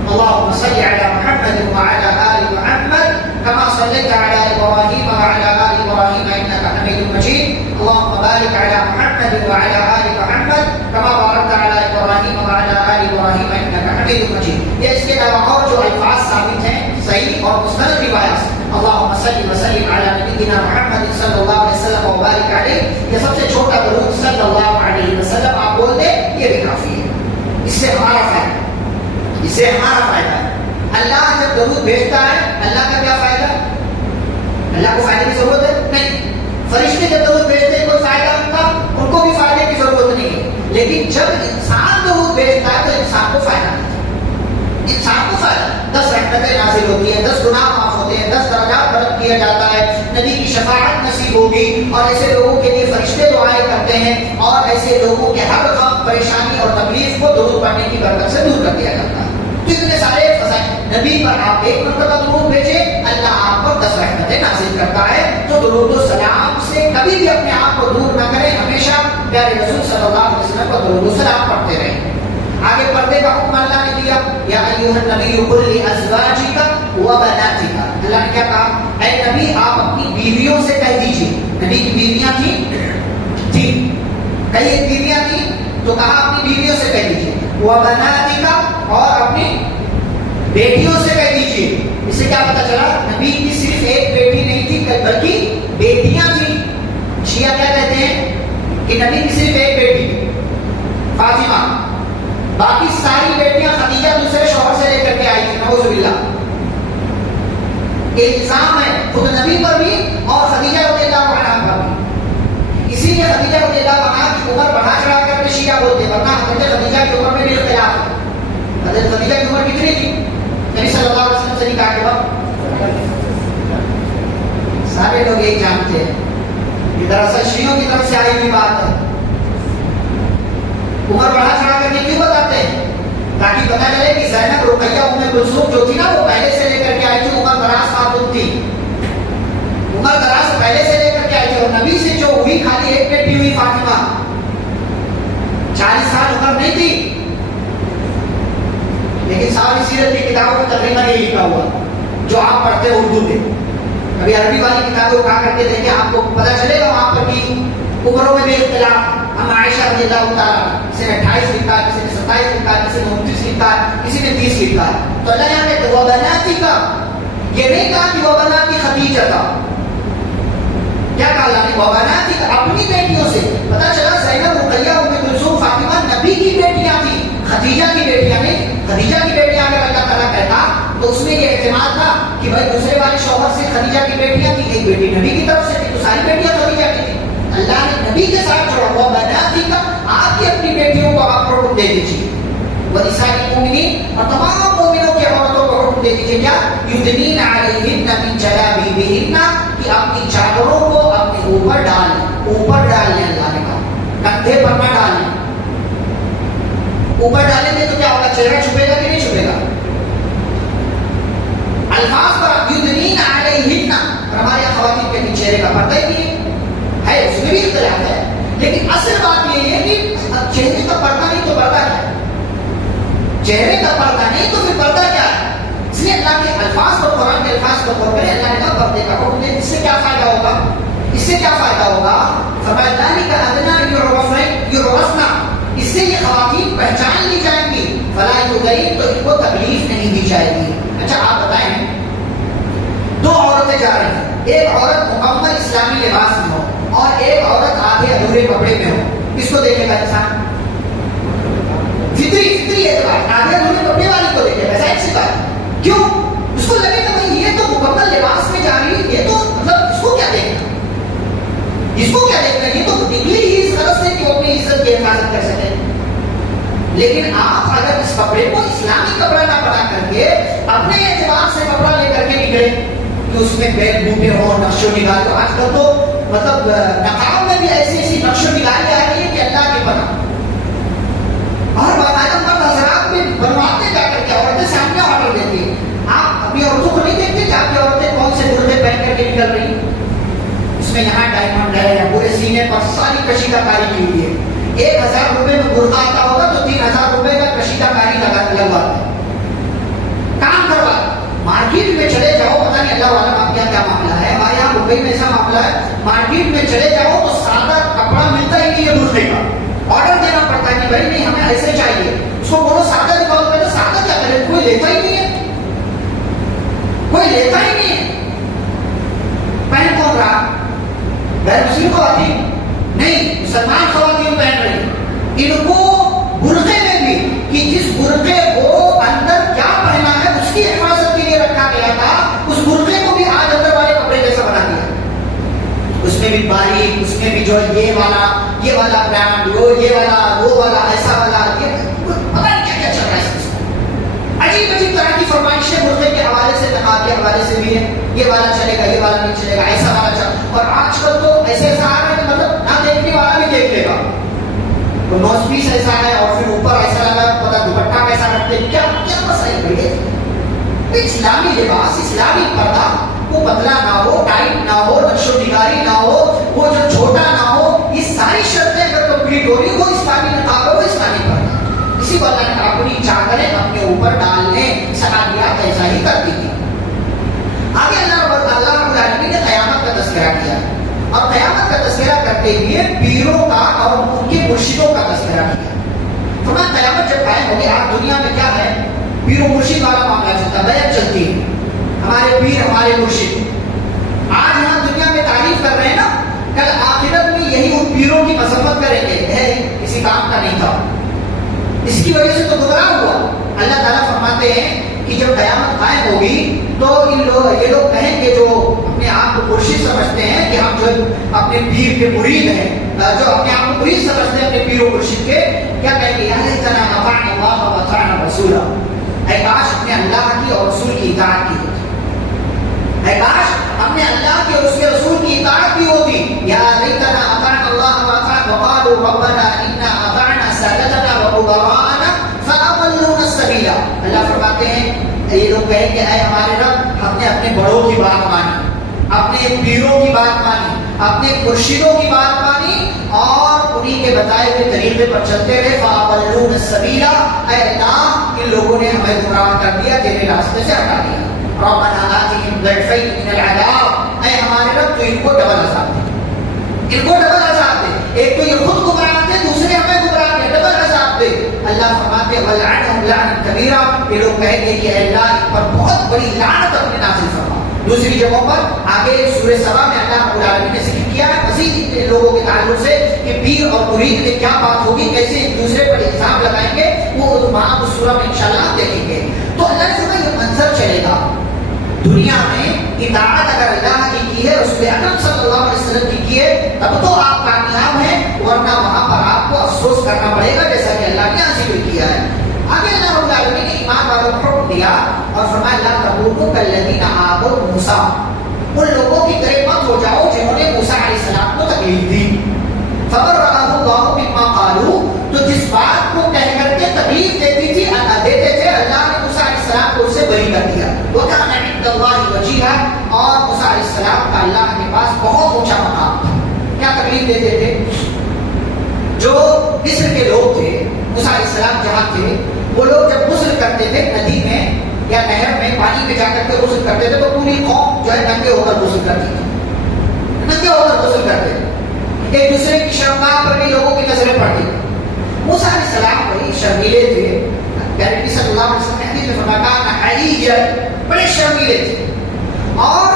اللهم صل على محمد وعلى آل محمد كما صليت على إبراهيم وعلى آل إبراهيم إنك حميد مجيد اللهم بارك على محمد وعلى آل محمد كما باركت على إبراهيم وعلى آل إبراهيم إنك حميد مجيد۔ یہ اس کے علاوہ اور جو الفاظ ثابت ہیں صحیح اور مستند روایات، اللهم صل وسلم على نبينا محمد صلی اللہ علیہ وسلم وبارک علیہ، یہ سب سے چھوٹا درود صلی اللہ علیہ وسلم آپ بول دیں، یہ بھی کافی ہے، اس سے ہمارا فائدہ۔ اس سے ہمارا فائدہ ہے. اللہ جب درود بھیجتا ہے اللہ کا کیا فائدہ؟ اللہ کو فائدے کی ضرورت ہے نہیں. فرشتے جب درود بھیجتے ہیں کوئی فائدہ ان کا، ان کو بھی فائدے کی ضرورت نہیں ہے. لیکن جب انسان درود بھیجتا ہے تو انسان کو فائدہ نہیں ہے. انسان کو فائدہ 10 رحمتیں نازل ہوتی ہیں، 10 گناہ معاف ہوتے ہیں، 10 درجات بلند کیا جاتا ہے، نبی کی شفاعت نصیب ہوگی، اور ایسے لوگوں کے لیے فرشتے دعائیں کرتے ہیں، اور ایسے لوگوں کے ہر غم پریشانی اور تکلیف کو درود پڑھنے کی برکت سے دور کر دیا جاتا ہے. اتنے سارے فضائل نبی پر آپ ایک مرتبہ درود بھیجیں، اللہ آپ پر 10 رحمتیں نازل کرتا ہے. تو درود و سلام سے کبھی بھی اپنے آپ کو دور نہ کریں، ہمیشہ پیارے رسول صلی اللہ علیہ وسلم کو درود و سلام پڑھتے رہیں. آگے پردے کا حکم اللہ نے دیا، یا ایھا النبی قل لازواجک و بناتک. اللہ نے کیا کہا؟ اے نبی آپ اپنی بیویوں سے کہہ دیجیے. نبی کی بیویاں تھیں، کئی بیویاں تھیں تو کہا اپنی بیویوں سے کہہ دیجیے. و بناتک، اور اپنی بیٹیوں سے کہہ دیجیے. اس سے کیا پتا چلا؟ نبی کی صرف ایک بیٹی نہیں تھی بلکہ بیٹیاں تھیں. شیعہ کیا کہتے ہیں کہ نبی کی صرف ایک بیٹی فاطمہ، باقی ساری بیٹیاں خدیجہ دوسرے شوہر سے لے کر کے آئی تھی. نعوذ باللہ. الزام ہے خود نبی پر بھی اور خدیجہ رضی اللہ عنہا پر بھی. اسی لیے خدیجہ رضی اللہ عنہا کی عمر بڑھا چڑھا کر کے شیعہ بولتے، ورنہ حضرت خدیجہ کی عمر میں بھی اختلاف ہے. حضرت خدیجہ کی عمر کتنی تھی نبی صلی اللہ علیہ وسلم سے نکاح کے بعد؟ سارے لوگ یہی جانتے ہیں کہ دراصل شیعوں کی طرف سے آئی ہوئی بات ہے. عمر بڑھا چڑھا کر کے کیوں بتاتے ہیں؟ تاکہ پتا چلے کہ زینب رقیہ ام کلثوم جو تھی نا وہ پہلے سے لے کر کے آئی تھی، عمر دراز خاتون تھی. عمر دراز پہلے سے لے کر کے آئی تھی، اور نبی سے جو ہوئی خالی ایک بیٹی ہوئی فاطمہ. 40 سال عمر نہیں تھی. لیکن ساری سیرت کی کتابوں میں تقریباً یہ لکھا ہوا جو آپ پڑھتے ہو اردو میں. کبھی عربی والی کتابیں اٹھا کر کے دیکھیں، آپ کو پتا چلے گا وہاں پر کی عمروں میں بھی اختلاف. ہم عائشہ رضی اللہ تعالیٰ کسی نے 28 لکھا ہے، کسی نے 27 لکھا ہے، کسی نے 29 لکھا ہے، کسی نے 30 لکھا ہے. تو اللہ یہاں کہتے وہ بناتی کا، یہ نہیں کہا کہ وہ بناتی خدیجہ کا. کیا کہا اللہ نے؟ وہ بناتی کا، اپنی بیٹیوں سے. پتا چلا زینب رقیہ ام کلثوم فاطمہ نبی کی بیٹیاں تھیں، خدیجہ کی بیٹیاں نہیں. خدیجہ کی بیٹیاں اگر اللہ تعالیٰ کہتا تو اس میں یہ اعتماد تھا کہ بھائی دوسرے والے شوہر سے خدیجہ کی بیٹیاں تھیں، ایک بیٹی نبی کی طرف سے تھی، تو ساری بیٹیاں خدیجہ کی تھیں. اللہ نے نبی کے ساتھ جوڑا ہوا بناتی کا، آپ کی اپنی بیٹیوں کو آپ کو حکم دے دیجیے. ونساء المؤمنین، اور تمام مومنوں کی عورتوں کو حکم دے دیجیے کیا؟ یدنین علیہن من جلابیبہن، کہ اپنی چادروں کو اپنے اوپر ڈال لیں. اوپر ڈال لیں، اللہ نے کہا کندھے پر نہ ڈالیں. اوپر ڈالیں گے تو کیا ہوگا؟ چہرہ چھپے گا کہ نہیں چھپے گا؟ الفاظ پر یدنین علیہن، اور ہمارے خواتین کے چہرے کا پردہ ہی نہیں ہے، اس میں بھی اختلاف ہے. لیکن اصل بات یہ ہے کہ چہرے کا پردہ نہیں تو پردہ کیا ہے؟ چہرے کا پردہ نہیں تو پھر پردہ کیا ہے؟ اس لیے اللہ کے الفاظ پر، قرآن کے الفاظ پر غور کریں. اللہ نے کہا پردے کا حکم دے. اس سے کیا فائدہ ہوگا؟ اس سے کیا فائدہ ہوگا؟ فرمایا ذالک ادنیٰ یعرفن، اس سے یہ خواتین پہچان لی جائیں گی. فلا یؤذین، تو ان کو تکلیف نہیں دی جائے گی. اچھا آپ بتائیں، 2 عورتیں جا رہی ہیں، ایک عورت مکمل اسلامی لباس میں ہو اور ایک عورت آدھے ادھورے کپڑے میں ہو، کس کو دیکھے گا انسان؟ فطری اعتبار آدھے ادھورے کپڑے والی کو دیکھے گا. ظاہر سی بات. کیوں؟ اس کو لگے گا بھائی یہ تو مکمل لباس میں جا رہی ہے، یہ تو مطلب اس کو کیا دیکھنا، اس کو کیا دیکھنا، یہ تو نکلی ہی اس غرض سے کہ وہ اپنی عزت کی حفاظت کر سکے. لیکن آپ اگر اس کپڑے کو اسلامی کپڑا نہ بنا کر کے اپنے اعتبار سے کپڑا لے کر کے نکلے کہ اس میں بیل بوٹے ہوں، نقش و نگار ہو. آج کل تو مطلب نقاب میں بھی ایسی ایسی نقش و نگاری آ رہی ہے کہ اللہ کے بنا، اور باقاعدہ مرد حضرات بھی بنواتے جا کر کے عورتیں سامنے آرڈر دیتی ہیں. آپ اپنی عورتوں کو نہیں دیکھتے کہ آپ کی عورتیں کون سے برقعے پہن کر کے نکل رہی ہیں؟ اس میں یہاں ڈائمنڈ ہے، یا پورے سینے پر ساری کشیدہ کاری کی ہوئی ہے. 1000 روپے میں برقع آتا ہوگا تو 3000 روپے کا کشیدہ کاری لگواتا ہے، کام کروا. مارکیٹ میں چلے جاؤ، پتہ نہیں اللہ والا آپ کیا معاملہ ہے، ہمارے یہاں ممبئی میں ایسا معاملہ ہے، مارکیٹ میں چلے جاؤ تو سادہ کپڑا ملتا ہی نہیں ہے برقعے کا. آرڈر دینا پڑتا ہے کہ بھائی نہیں ہمیں ایسے چاہیے. اس کو بولو سادہ دکھاؤ، پہلے سادہ کیا کرے؟ کوئی لیتا ہی نہیں ہے، کوئی لیتا ہی نہیں ہے. پہن کون رہا؟ غیر مسلم خواتین نہیں، مسلمان خواتین پہن رہی. ان کو برقعے میں بھی کہ جس برقعے کو اندر جو یہ والا برانڈ، وہ والا ایسا والا، یہ پتہ نہیں کیا کیا چل رہا ہے اس میں. عجیب طرح کی فرمائشیں ملک کے حوالے سے، نقاب کے حوالے سے بھی ہے. یہ والا چلے گا، یہ والا نہیں چلے گا، ایسا والا چل. اور آج کل تو ایسے ایسا آ رہا ہے کہ مطلب نہ دیکھنے والا بھی دیکھ لے گا. تو نوز پیس ایسا ہے اور پھر اوپر ایسا لگا، پتہ دوپٹہ کیسا رکھتے ہیں، کیا مسئلہ ہے. اسلامی لباس، اسلامی پردہ وہ پتلا نہ ہو، ٹائٹ نہ ہو، نقش و نگاری نہ ہو، وہ جو چھوٹا نہ ہو، یہ ساری شرطیں اگر کمپلیٹ ہو رہی وہ اسلامی نقاب ہے، وہ اسلامی پردہ. اسی کو اللہ نے اپنی چادریں اپنے اوپر ڈالنے صحابیات ایسا ہی کرتی تھی. آگے اللہ رب العالمین نے قیامت کا تذکرہ کیا اور قیامت کا تذکرہ کرتے ہوئے پیروں کا اور ان کے مرشدوں کا تذکرہ کیا. فرمایا قیامت جب قائم ہوگی، آج دنیا میں کیا ہے، پیر و مرشد والا معاملہ چلتا ہے، بیعت چلتی ہے، ہمارے پیر ہمارے مرشد. آج یہاں دنیا میں تعریف کر رہے ہیں نا، کل آخرت میں یہی ان پیروں کی مذمت کریں گے، ہے کسی کام کا نہیں تھا، اس کی وجہ سے تو گمراہ ہوا. اللہ تعالیٰ فرماتے ہیں کہ جب قیامت قائم ہوگی تو یہ لوگ کہیں گے جو اپنے آپ کو مرشد سمجھتے ہیں کہ ہم جو اپنے پیر کے مرید ہیں، جو اپنے آپ کو مرید سمجھتے ہیں اپنے پیر و مرشد کے، کیا کہیں گے، یا لیتنا اطعنا اللہ و اطعنا رسولہ، اے کاش ہم نے اللہ کی اور رسول کی اطاعت کی ہوتی، اے کاش ہم نے اللہ کی اور اس کے رسول کی اطاعت کی ہوتی. یا لیتنا اطعنا اللہ و اطعنا وقالوا ربنا انا اطعنا سادتنا وكبراءنا فاضلونا السبيل. اللہ فرماتے ہیں یہ لوگ کہیں کہ اے ہمارے رب، ہم نے اپنے بڑوں کی بات مانی، اپنے پیروں کی بات مانی، اپنے مرشدوں کی بات مانی اور انہی کے بتائے ہوئے طریقے پر چلتے رہے. فاضلونا السبيل، اے اللہ ان لوگوں نے ہمیں گمراہ کر دیا، تیرے راستے سے ہٹا دیا. ربنا آتهم ضعفين من العذاب، اے ہمارے رب تو ان کو ڈبل عذاب دے، ان کو ڈبل عذاب دے. ایک تو یہ خود گمراہ تھے، دوسرے ہمیں گمراہ دے، ڈبل عذاب دے. اللہ فرماتے وَلْعَنْهُمْ لَعْنًا كَبِيرًا، یہ لوگ کہیں گے کہ اے اللہ ان پر بہت بڑی لعنت اپنے نازل فرما. دوسری جگہوں پر آگے سورہ سبا میں اللہ رب العالمین نے ذکر کیا ہے مزید ان لوگوں کے تعلق سے کہ پیر اور مرید میں کیا بات ہوگی، کیسے ایک دوسرے پر الزام لگائیں گے، وہ وہاں اس سورہ میں انشاءاللہ ہم دیکھیں گے. تو اللہ نے فرمایا یہ منظر چلے گا دنیا میں. اطاعت اگر اللہ کی ہے، رسول اکرم صلی اللہ علیہ وسلم کی ہے، تب تو آپ کامیاب ہیں، ورنہ وہاں پر آپ کو افسوس کرنا پڑے گا، جیسا کہ اللہ نے یہاں ذکر کیا ہے. آگے اللہ رب العالمین نے ایمان والوں کو حکم دیا اور فرمایا لا تکونوا کالذین آذوا موسیٰ، ان لوگوں کی طرح مت ہو جاؤ جنہوں نے موسیٰ علیہ السلام کو تکلیف دی. فبرأہ اللہ مما قالوا، تو جس بات کو کہہ کر کے تکلیف دیتے تھے اللہ نے موسیٰ علیہ السلام کو اس سے بری کر دیا. وَكَانَ عِندَ اللَّهِ وَجِيهًا، اور موسیٰ علیہ السلام کا اللہ کے پاس بہت اونچا مقام تھا. کیا تکلیف دیتے تھے؟ جو مصر کے لوگ تھے، موسیٰ علیہ السلام جہاں تھے، وہ لوگ جب غسل کرتے تھے ندی میں یا نہر میں پانی میں جا کر کے غسل کرتے تھے تو پوری قوم جو ہے ننگے ہو کر غسل کرتی تھی، ننگے ہو کر غسل کرتے تھے. ایک دوسرے کی شرمگاہ پر بھی لوگوں کی نظریں پڑتی. موسیٰ علیہ السلام بڑے شرمیلے تھے. نبی صلی اللہ علیہ وسلم نے حدیث میں فرمایا کان حییا، بڑے شرمیلے تھے اور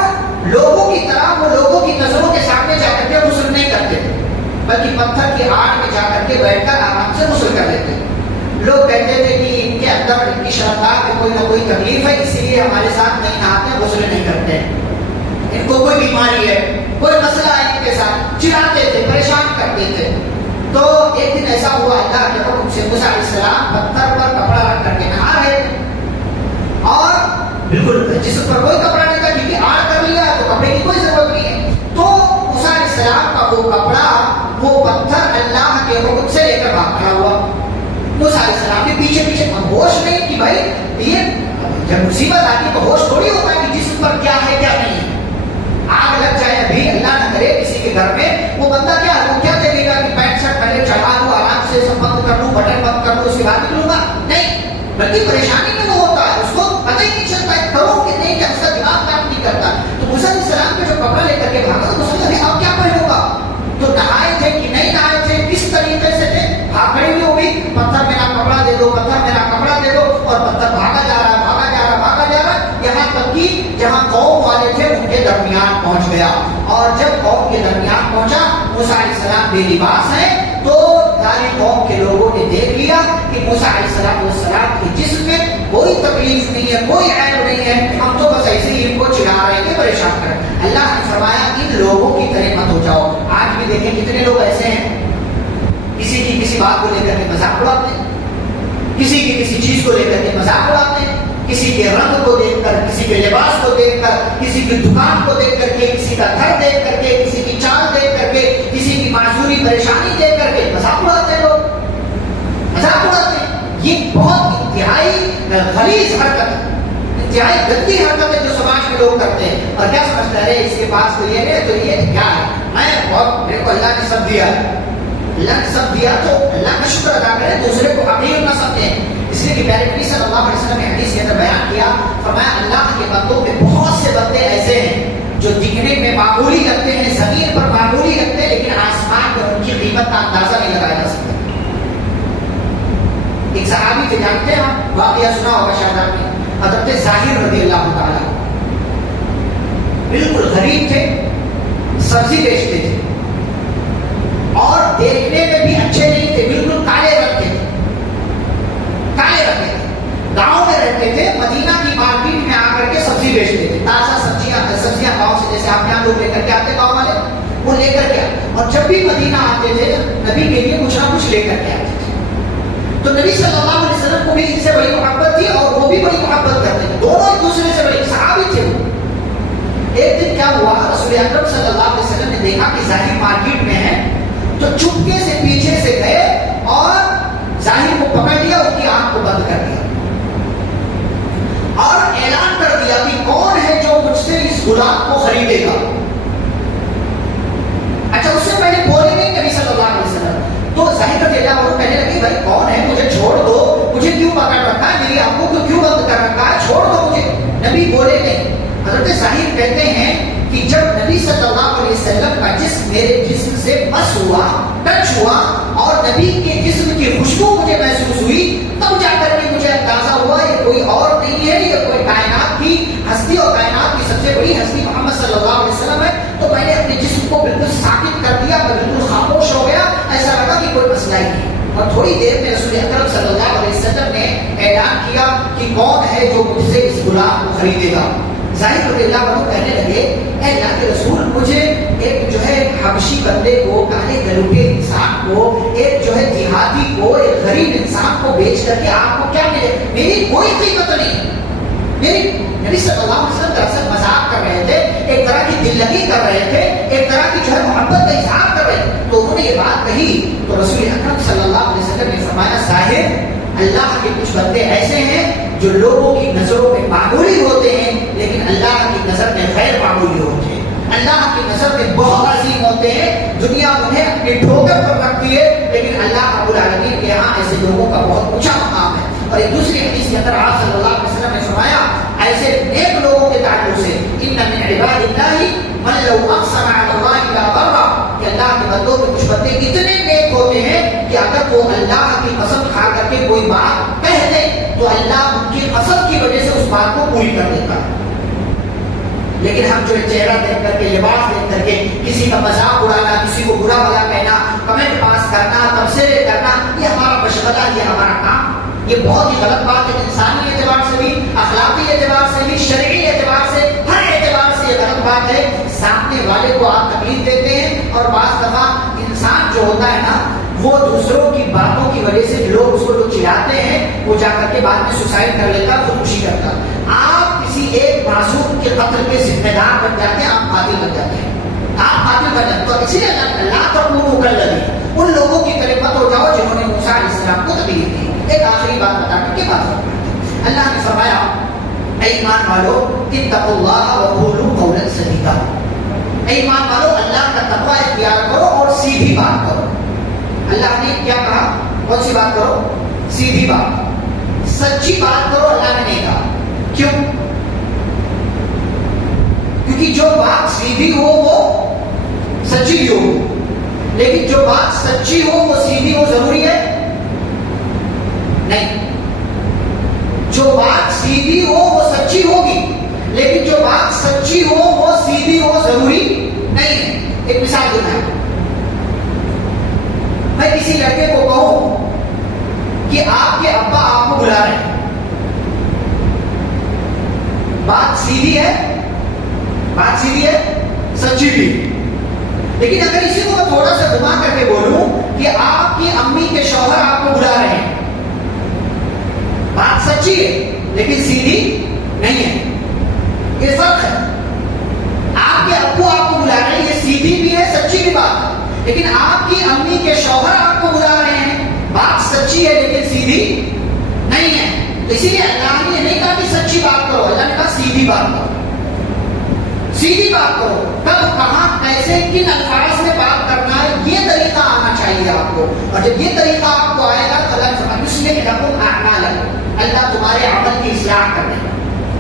لوگوں کی طرح وہ لوگوں کی نظروں کے سامنے جا کر کے غسل نہیں کرتے تھے، بلکہ پتھر کی آڑ میں جا کر کے بیٹھ کر آرام سے غسل کر لیتے. لوگ کہتے تھے کہ ان کے اندر ان کی شرمگاہ میں کوئی نہ کوئی تکلیف ہے، اسی لیے ہمارے ساتھ نہیں نہاتے، غسل نہیں کرتے، ان کو کوئی بیماری ہے، کوئی مسئلہ ہے ان کے ساتھ. چڑھاتے تھے، پریشان کرتے تھے. تو ایک دن ایسا ہوا اللہ کے حکم سے موسیٰ علیہ السلام پتھر پر کپڑا رکھ کر کے نہا رہے تھے اور بالکل جسم پر کوئی کپڑا نہیں تھا کیونکہ آڑ کر لیا تو کپڑے کی کوئی ضرورت نہیں ہے. تو موسیٰ علیہ السلام کا وہ کپڑا، وہ پتھر اللہ کے حکم سے لے کر بھاگ کھڑا ہوا. موسیٰ علیہ السلام کے پیچھے پیچھے ہم ہوش نہیں کہ بھائی یہ جب مصیبت آتی تو ہوش تھوڑی ہوتا ہے کہ جسم پر کیا ہے کیا نہیں ہے. آگ لگ جائے ابھی اللہ نہ کرے کسی کے گھر میں، وہ بندہ کیا وہ کیا دیکھے گا کہ پینٹ شرٹ پہلے چڑھا لوں، آرام سے سب بند کر لوں، بٹن بند کر لوں، اس کے بعد نکلوں گا؟ نہیں، بلکہ پریشانی میں وہ ہوتا ہے، اس کو پتہ ہی نہیں چلتا ہے کروں کہ نہیں، کہ اس کا دماغ کام نہیں کرتا. تو موسیٰ علیہ السلام کے جو کپڑا لے کر کے بھاگا تو سوچا کہ اب کیا پہنوں گا. تو نہائے تھے کہ نہیں نہائے تھے، کس طریقے سے تھے، بھاگ کھڑی ہوئی ہوگی، پتھر میرا کپڑا دے دو، پتھر میرا کپڑا دے دو، اور پتھر بھاگا جا رہا ہے، بھاگا جا رہا ہے، بھاگا جا رہا ہے، یہاں تک کہ جہاں قوم والے تھے ان کے درمیان پہنچ گیا. اور جب قوم کے درمیان پہنچا، موسیٰ علیہ السلام بے لباس ہیں، تو ساری قوم کے لوگوں نے دیکھ لیا کہ موسیٰ علیہ السلام کے جسم میں کوئی تکلیف نہیں ہے، کوئی عیب نہیں ہے، ہم تو بس ایسے ہی ان کو چڑھا رہے تھے، پریشان کر. اللہ نے فرمایا ان لوگوں کی طرح مت ہو جاؤ. آج بھی دیکھیں کتنے لوگ ایسے ہیں کسی کی کسی بات کو لے کر کے مذاق اڑاتے ہیں، کسی کی کسی چیز کو لے کر کے مذاق اڑاتے ہیں، کسی کے رنگ کو دیکھ کر، کسی کے لباس کو دیکھ کر، کسی کی دکان کو دیکھ کر کے، کسی کا گھر دیکھ کر کے، کسی کی چال دیکھ کر کے، کسی کی معذوری پریشانی دیکھ کر کے مذاق اڑاتے ہیں لوگ، مذاق اڑاتے ہیں۔ یہ بہت انتہائی غلیظ حرکت ہے، انتہائی گندی حرکت ہے جو سماج میں لوگ کرتے ہیں۔ اور کیا سمجھتا ہے اس کے پاس تو یہ ہے تو یہ کیا ہے، میں بہت، میرے کو اللہ نے سب دیا، اللہ نے سب دیا تو اللہ کا شکر ادا کریں، دوسرے کو حقیر نہ سمجھیں۔ اس لیے کہ پیارے نبی صلی اللہ علیہ وسلم نے حدیث کے اندر بیان کیا، فرمایا اللہ کے بندوں میں بہت سے بندے ایسے ہیں جو دکھنے میں معمولی لگتے ہیں، زمین پر معمولی لگتے ہیں، لیکن آسمان پر ان کی قیمت کا اندازہ نہیں لگایا جا سکتا۔ ایک صحابی تھے، جانتے ہیں آپ، واقعہ سنا ہوگا شاہدہ میں، حضرت ظاہر رضی اللہ تعالیٰ، بالکل غریب تھے، سبزی بیچتے تھے اور دیکھنے میں بھی اچھے نہیں تھے، بالکل کالے رنگ کے تھے، کالے رنگ کے تھے، گاؤں میں رہتے تھے، مدینہ کی مارکیٹ میں آ کر کے سبزی بیچتے تھے، تازہ سبزیاں گاؤں سے، جیسے آپ یہاں لوگ لے کر کے آتے گاؤں والے، وہ لے کر کے آتے، اور جب بھی مدینہ آتے تھے نبی کے لیے کچھ نہ کچھ لے کر کے آتے تھے۔ تو نبی صلی اللہ علیہ وسلم کو بھی ان سے بڑی محبت تھی اور وہ بھی بڑی محبت کرتے تھے، دونوں ایک دوسرے سے بڑے صحابی تھے۔ ایک دن کیا ہوا، رسول اکرم صلی اللہ علیہ وسلم نے دیکھا کہ ظاہر مارکیٹ میں ہے، تو چپکے سے پیچھے سے گئے اور ظاہر کو پکڑ لیا، اس کی آنکھ کو بند کر دیا اور اعلان کر دیا کہ کون ہے جو مجھ سے اس غلام کو خریدے گا۔ اچھا، اس سے پہلے بولے نہیں نبی صلی اللہ علیہ وسلم، تو ظاہر کا بیٹا وہ کہنے لگے بھائی کون ہے، مجھے چھوڑ دو، مجھے کیوں پکڑ رکھا ہے، میری آنکھوں کو کیوں بند کر رکھا ہے، چھوڑ دو مجھے۔ نبی بولے نہیں۔ حضرت ظاہر کہتے ہیں کہ جب نبی صلی اللہ علیہ وسلم کا جسم میرے جسم سے مس ہوا، ٹچ ہوا، اور نبی کے جسم کی خوشبو مجھے محسوس ہوئی، تب جا کر کے مجھے اندازہ ہوا یہ کوئی اور نہیں ہے، یہ کوئی کائنات کی ہستی اور کائنات کی سب سے بڑی ہستی محمد صلی اللہ علیہ وسلم ہے۔ تو میں نے اپنے جسم کو بالکل ساکت کر دیا، میں بالکل خاموش ہو گیا، ایسا لگا کہ کوئی مسئلہ ہی نہیں۔ اور تھوڑی دیر میں رسول اکرم صلی اللہ علیہ وسلم نے اعلان کیا کہ کون ہے جو مجھ سے اس غلام کو خریدے گا۔ ظاہر رضی اللہ عنہ کہنے لگے، اے اللہ کے رسول، مجھے ایک جو ہے حبشی بندے کو، کالے گلوٹے انسان کو، ایک جو ہے دیہاتی کو، ایک غریب انسان کو بیچ کر کے آپ کو کیا ملے، میری کوئی قیمت نہیں۔ میری نبی صلی اللہ علیہ وسلم دراصل مذاق کر رہے تھے، ایک طرح کی دل لگی کر رہے تھے، ایک طرح کی جو ہے محبت کا اظہار کر رہے تھے، تو انہوں نے یہ بات کہی تو رسول اکرم صلی اللہ علیہ وسلم نے فرمایا، ظاہر اللہ کے کچھ بندے ایسے ہیں جو لوگوں کی نظروں میں معمولی ہوتے ہیں، لیکن اللہ کی نظر میں غیر معمولی ہوتے ہیں، اللہ کی نظر میں بہت عظیم ہوتے ہیں، دنیا انہیں اپنی ٹھوکر پر رکھتی ہے، لیکن اللہ رب العالمین کے یہاں ایسے لوگوں کا بہت اونچا مقام ہے۔ اور ایک دوسری حدیث کے اندر آپ صلی اللہ علیہ وسلم نے فرمایا، ایسے نیک لوگوں کے تعلق سے، ان من عباد اللہ من لو اقسم علی اللہ لا برا، کہ اللہ کے بندوں میں کچھ بندے اتنے نیک ہوتے ہیں کہ اگر وہ اللہ کی قسم کھا کر کے کوئی بات کہہ دے تو اللہ ان کی قسم کی وجہ سے اس بات کو پوری کر دیتا ہے۔ لیکن ہم جو چہرہ دیکھ کر کے، لباس دیکھ کر کے کسی کا مذاق اڑانا، کسی کو برا بھلا کہنا، کمنٹ پاس کرنا، تبصرے کرنا، یہ ہمارا مشغلہ، یہ ہمارا کام، یہ بہت ہی غلط بات ہے۔ انسانی اعتبار سے بھی، اخلاقی اعتبار سے بھی، شرعی اعتبار سے، ہر اعتبار سے یہ غلط بات ہے۔ سامنے والے کو آپ تکلیف دیتے ہیں، اور بعض دفعہ انسان جو ہوتا ہے نا، وہ دوسروں کی باتوں کی وجہ سے لوگ اس کو جو چڑھاتے ہیں، وہ جا کر کے بعد میں سوسائڈ کر لیتا، خودکشی کرتا۔ آپ کسی ایک معصوم کے قتل کے ذمہ دار بن جاتے ہیں، آپ قاتل بن جاتے ہیں، آپ قاتل بن جاتے ہیں۔ تو اسی لیے اللہ تکونوا کالذین، ان لوگوں کی طرح مت ہو جاؤ جنہوں نے موسیٰ علیہ السلام کو تکلیف دی۔ ایک آخری بات بتا کر کے بات کرتے ہیں۔ اللہ نے فرمایا، اے ایمان والو اتقوا اللہ وقولوا قولا سدیدا، اے ایمان والو اللہ کا تقوی اختیار کرو اور سیدھی بات کرو۔ اللہ نے کیا کہا؟ کون سی بات کرو؟ سیدھی بات، سچی بات کرو۔ اللہ نے نہیں کہا، کیوں؟ کیونکہ جو بات سیدھی ہو وہ سچی بھی ہو، لیکن جو بات سچی ہو وہ سیدھی ہو ضروری ہے نہیں۔ جو بات سیدھی ہو وہ سچی ہوگی، لیکن جو بات سچی ہو وہ سیدھی ہو ضروری نہیں ہے۔ ایک مثال دینا ہے، میں کسی لڑکے کو کہوں کہ آپ کے ابا آپ کو بلا رہے ہیں، بات سیدھی ہے، بات سیدھی ہے، سچی بھی، لیکن اگر اسی کو میں تھوڑا سا گھما کر کے بولوں کہ آپ کی امی کے شوہر آپ کو بلا رہے ہیں، بات سچی ہے لیکن سیدھی نہیں ہے، یہ فرق ہے. آپ کے ابو آپ کو بلا رہے ہیں، یہ سیدھی بھی ہے، سچی بھی بات ہے. لیکن آپ کی امی کے شوہر آپ کو بلا رہے ہیں، بات سچی ہے لیکن سیدھی نہیں ہے. اسی لیے اللہ نے نہیں کہا کہ سچی بات کرو، اللہ نے کہا سیدھی بات کرو. سیدھی بات کرو، کب کہاں کیسے کن الفاظ میں بات کرنا ہے یہ طریقہ آنا چاہیے آپ کو. اور جب یہ طریقہ آپ کو آئے گا تو اللہ تمہارے عمل کی اصلاح کرنے گا.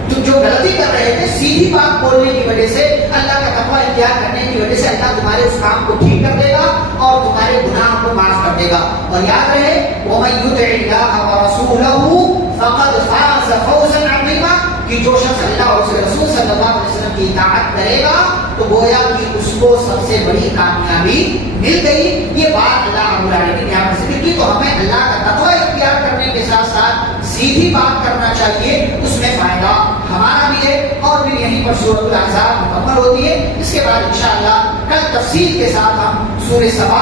تم جو غلطی کر رہے تھے سیدھی بات بولنے کی وجہ سے، اللہ کا تقوی اختیار کرنے کی وجہ سے اللہ تمہارے اس کام کو ٹھیک کر دے گا اور تمہارے گناہ کو معاف کر دے گا. اور یاد رہے وَمَن يُطِعِ اللَّهَ وَرَسُولَهُ فَقَدْ فَازَ فَوْزًا عَظِيمًا، کہ جو شخص اللہ اور اس کے رسول صلی اللہ علیہ وسلم کی اطاعت کرے گا تو گویا کہ اس کو سب سے بڑی کامیابی مل گئی. یہ بات اللہ رب العالمین نے یہاں پر ذکر کی. تو ہمیں اللہ کا تقوی اختیار کرنے کے ساتھ ساتھ سیدھی بات کرنا چاہیے، اس میں فائدہ ہمارا بھی ہے. اور پھر یہیں پر سورۃ الاحزاب مکمل ہوتی ہے. اس کے بعد انشاءاللہ کل تفصیل کے ساتھ ہم سورہ سبا،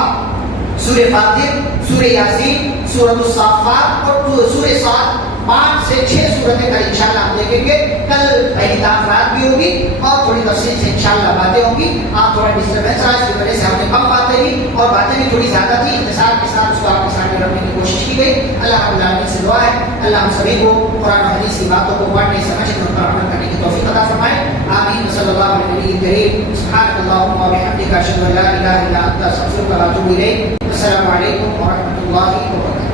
سورہ فاطر، سورہ یاسین، سورۃ الصافات اور سورہ صاد 5 سے 6 صورتیں کل انشاءاللہ ہم دیکھیں گے. کل پہلی تعارفات بھی ہوگی اور تھوڑی تفصیل سے انشاءاللہ باتیں ہوں گی. آپ تھوڑا ڈسٹربینس رہا، اس کی وجہ سے ہم نے کم باتیں کی اور باتیں بھی تھوڑی زیادہ تھی. اختصار کے ساتھ اس کو آپ کے سامنے رکھنے کی کوشش کی گئی. اللہ رب العالمین سے دعا ہے اللہ ہم سبھی کو قرآن و حدیث کی باتوں کو پڑھنے، سمجھنے اور پر عمل کرنے کی توفیق عطا فرمائے. آمین. صلی اللہ علیہ نبی کریم. سبحانک اللہم و بحمدک، اشہد ان لا الہ الا انت، استغفرک و اتوب الیک. السلام علیکم و رحمۃ اللہ وبرکاتہ.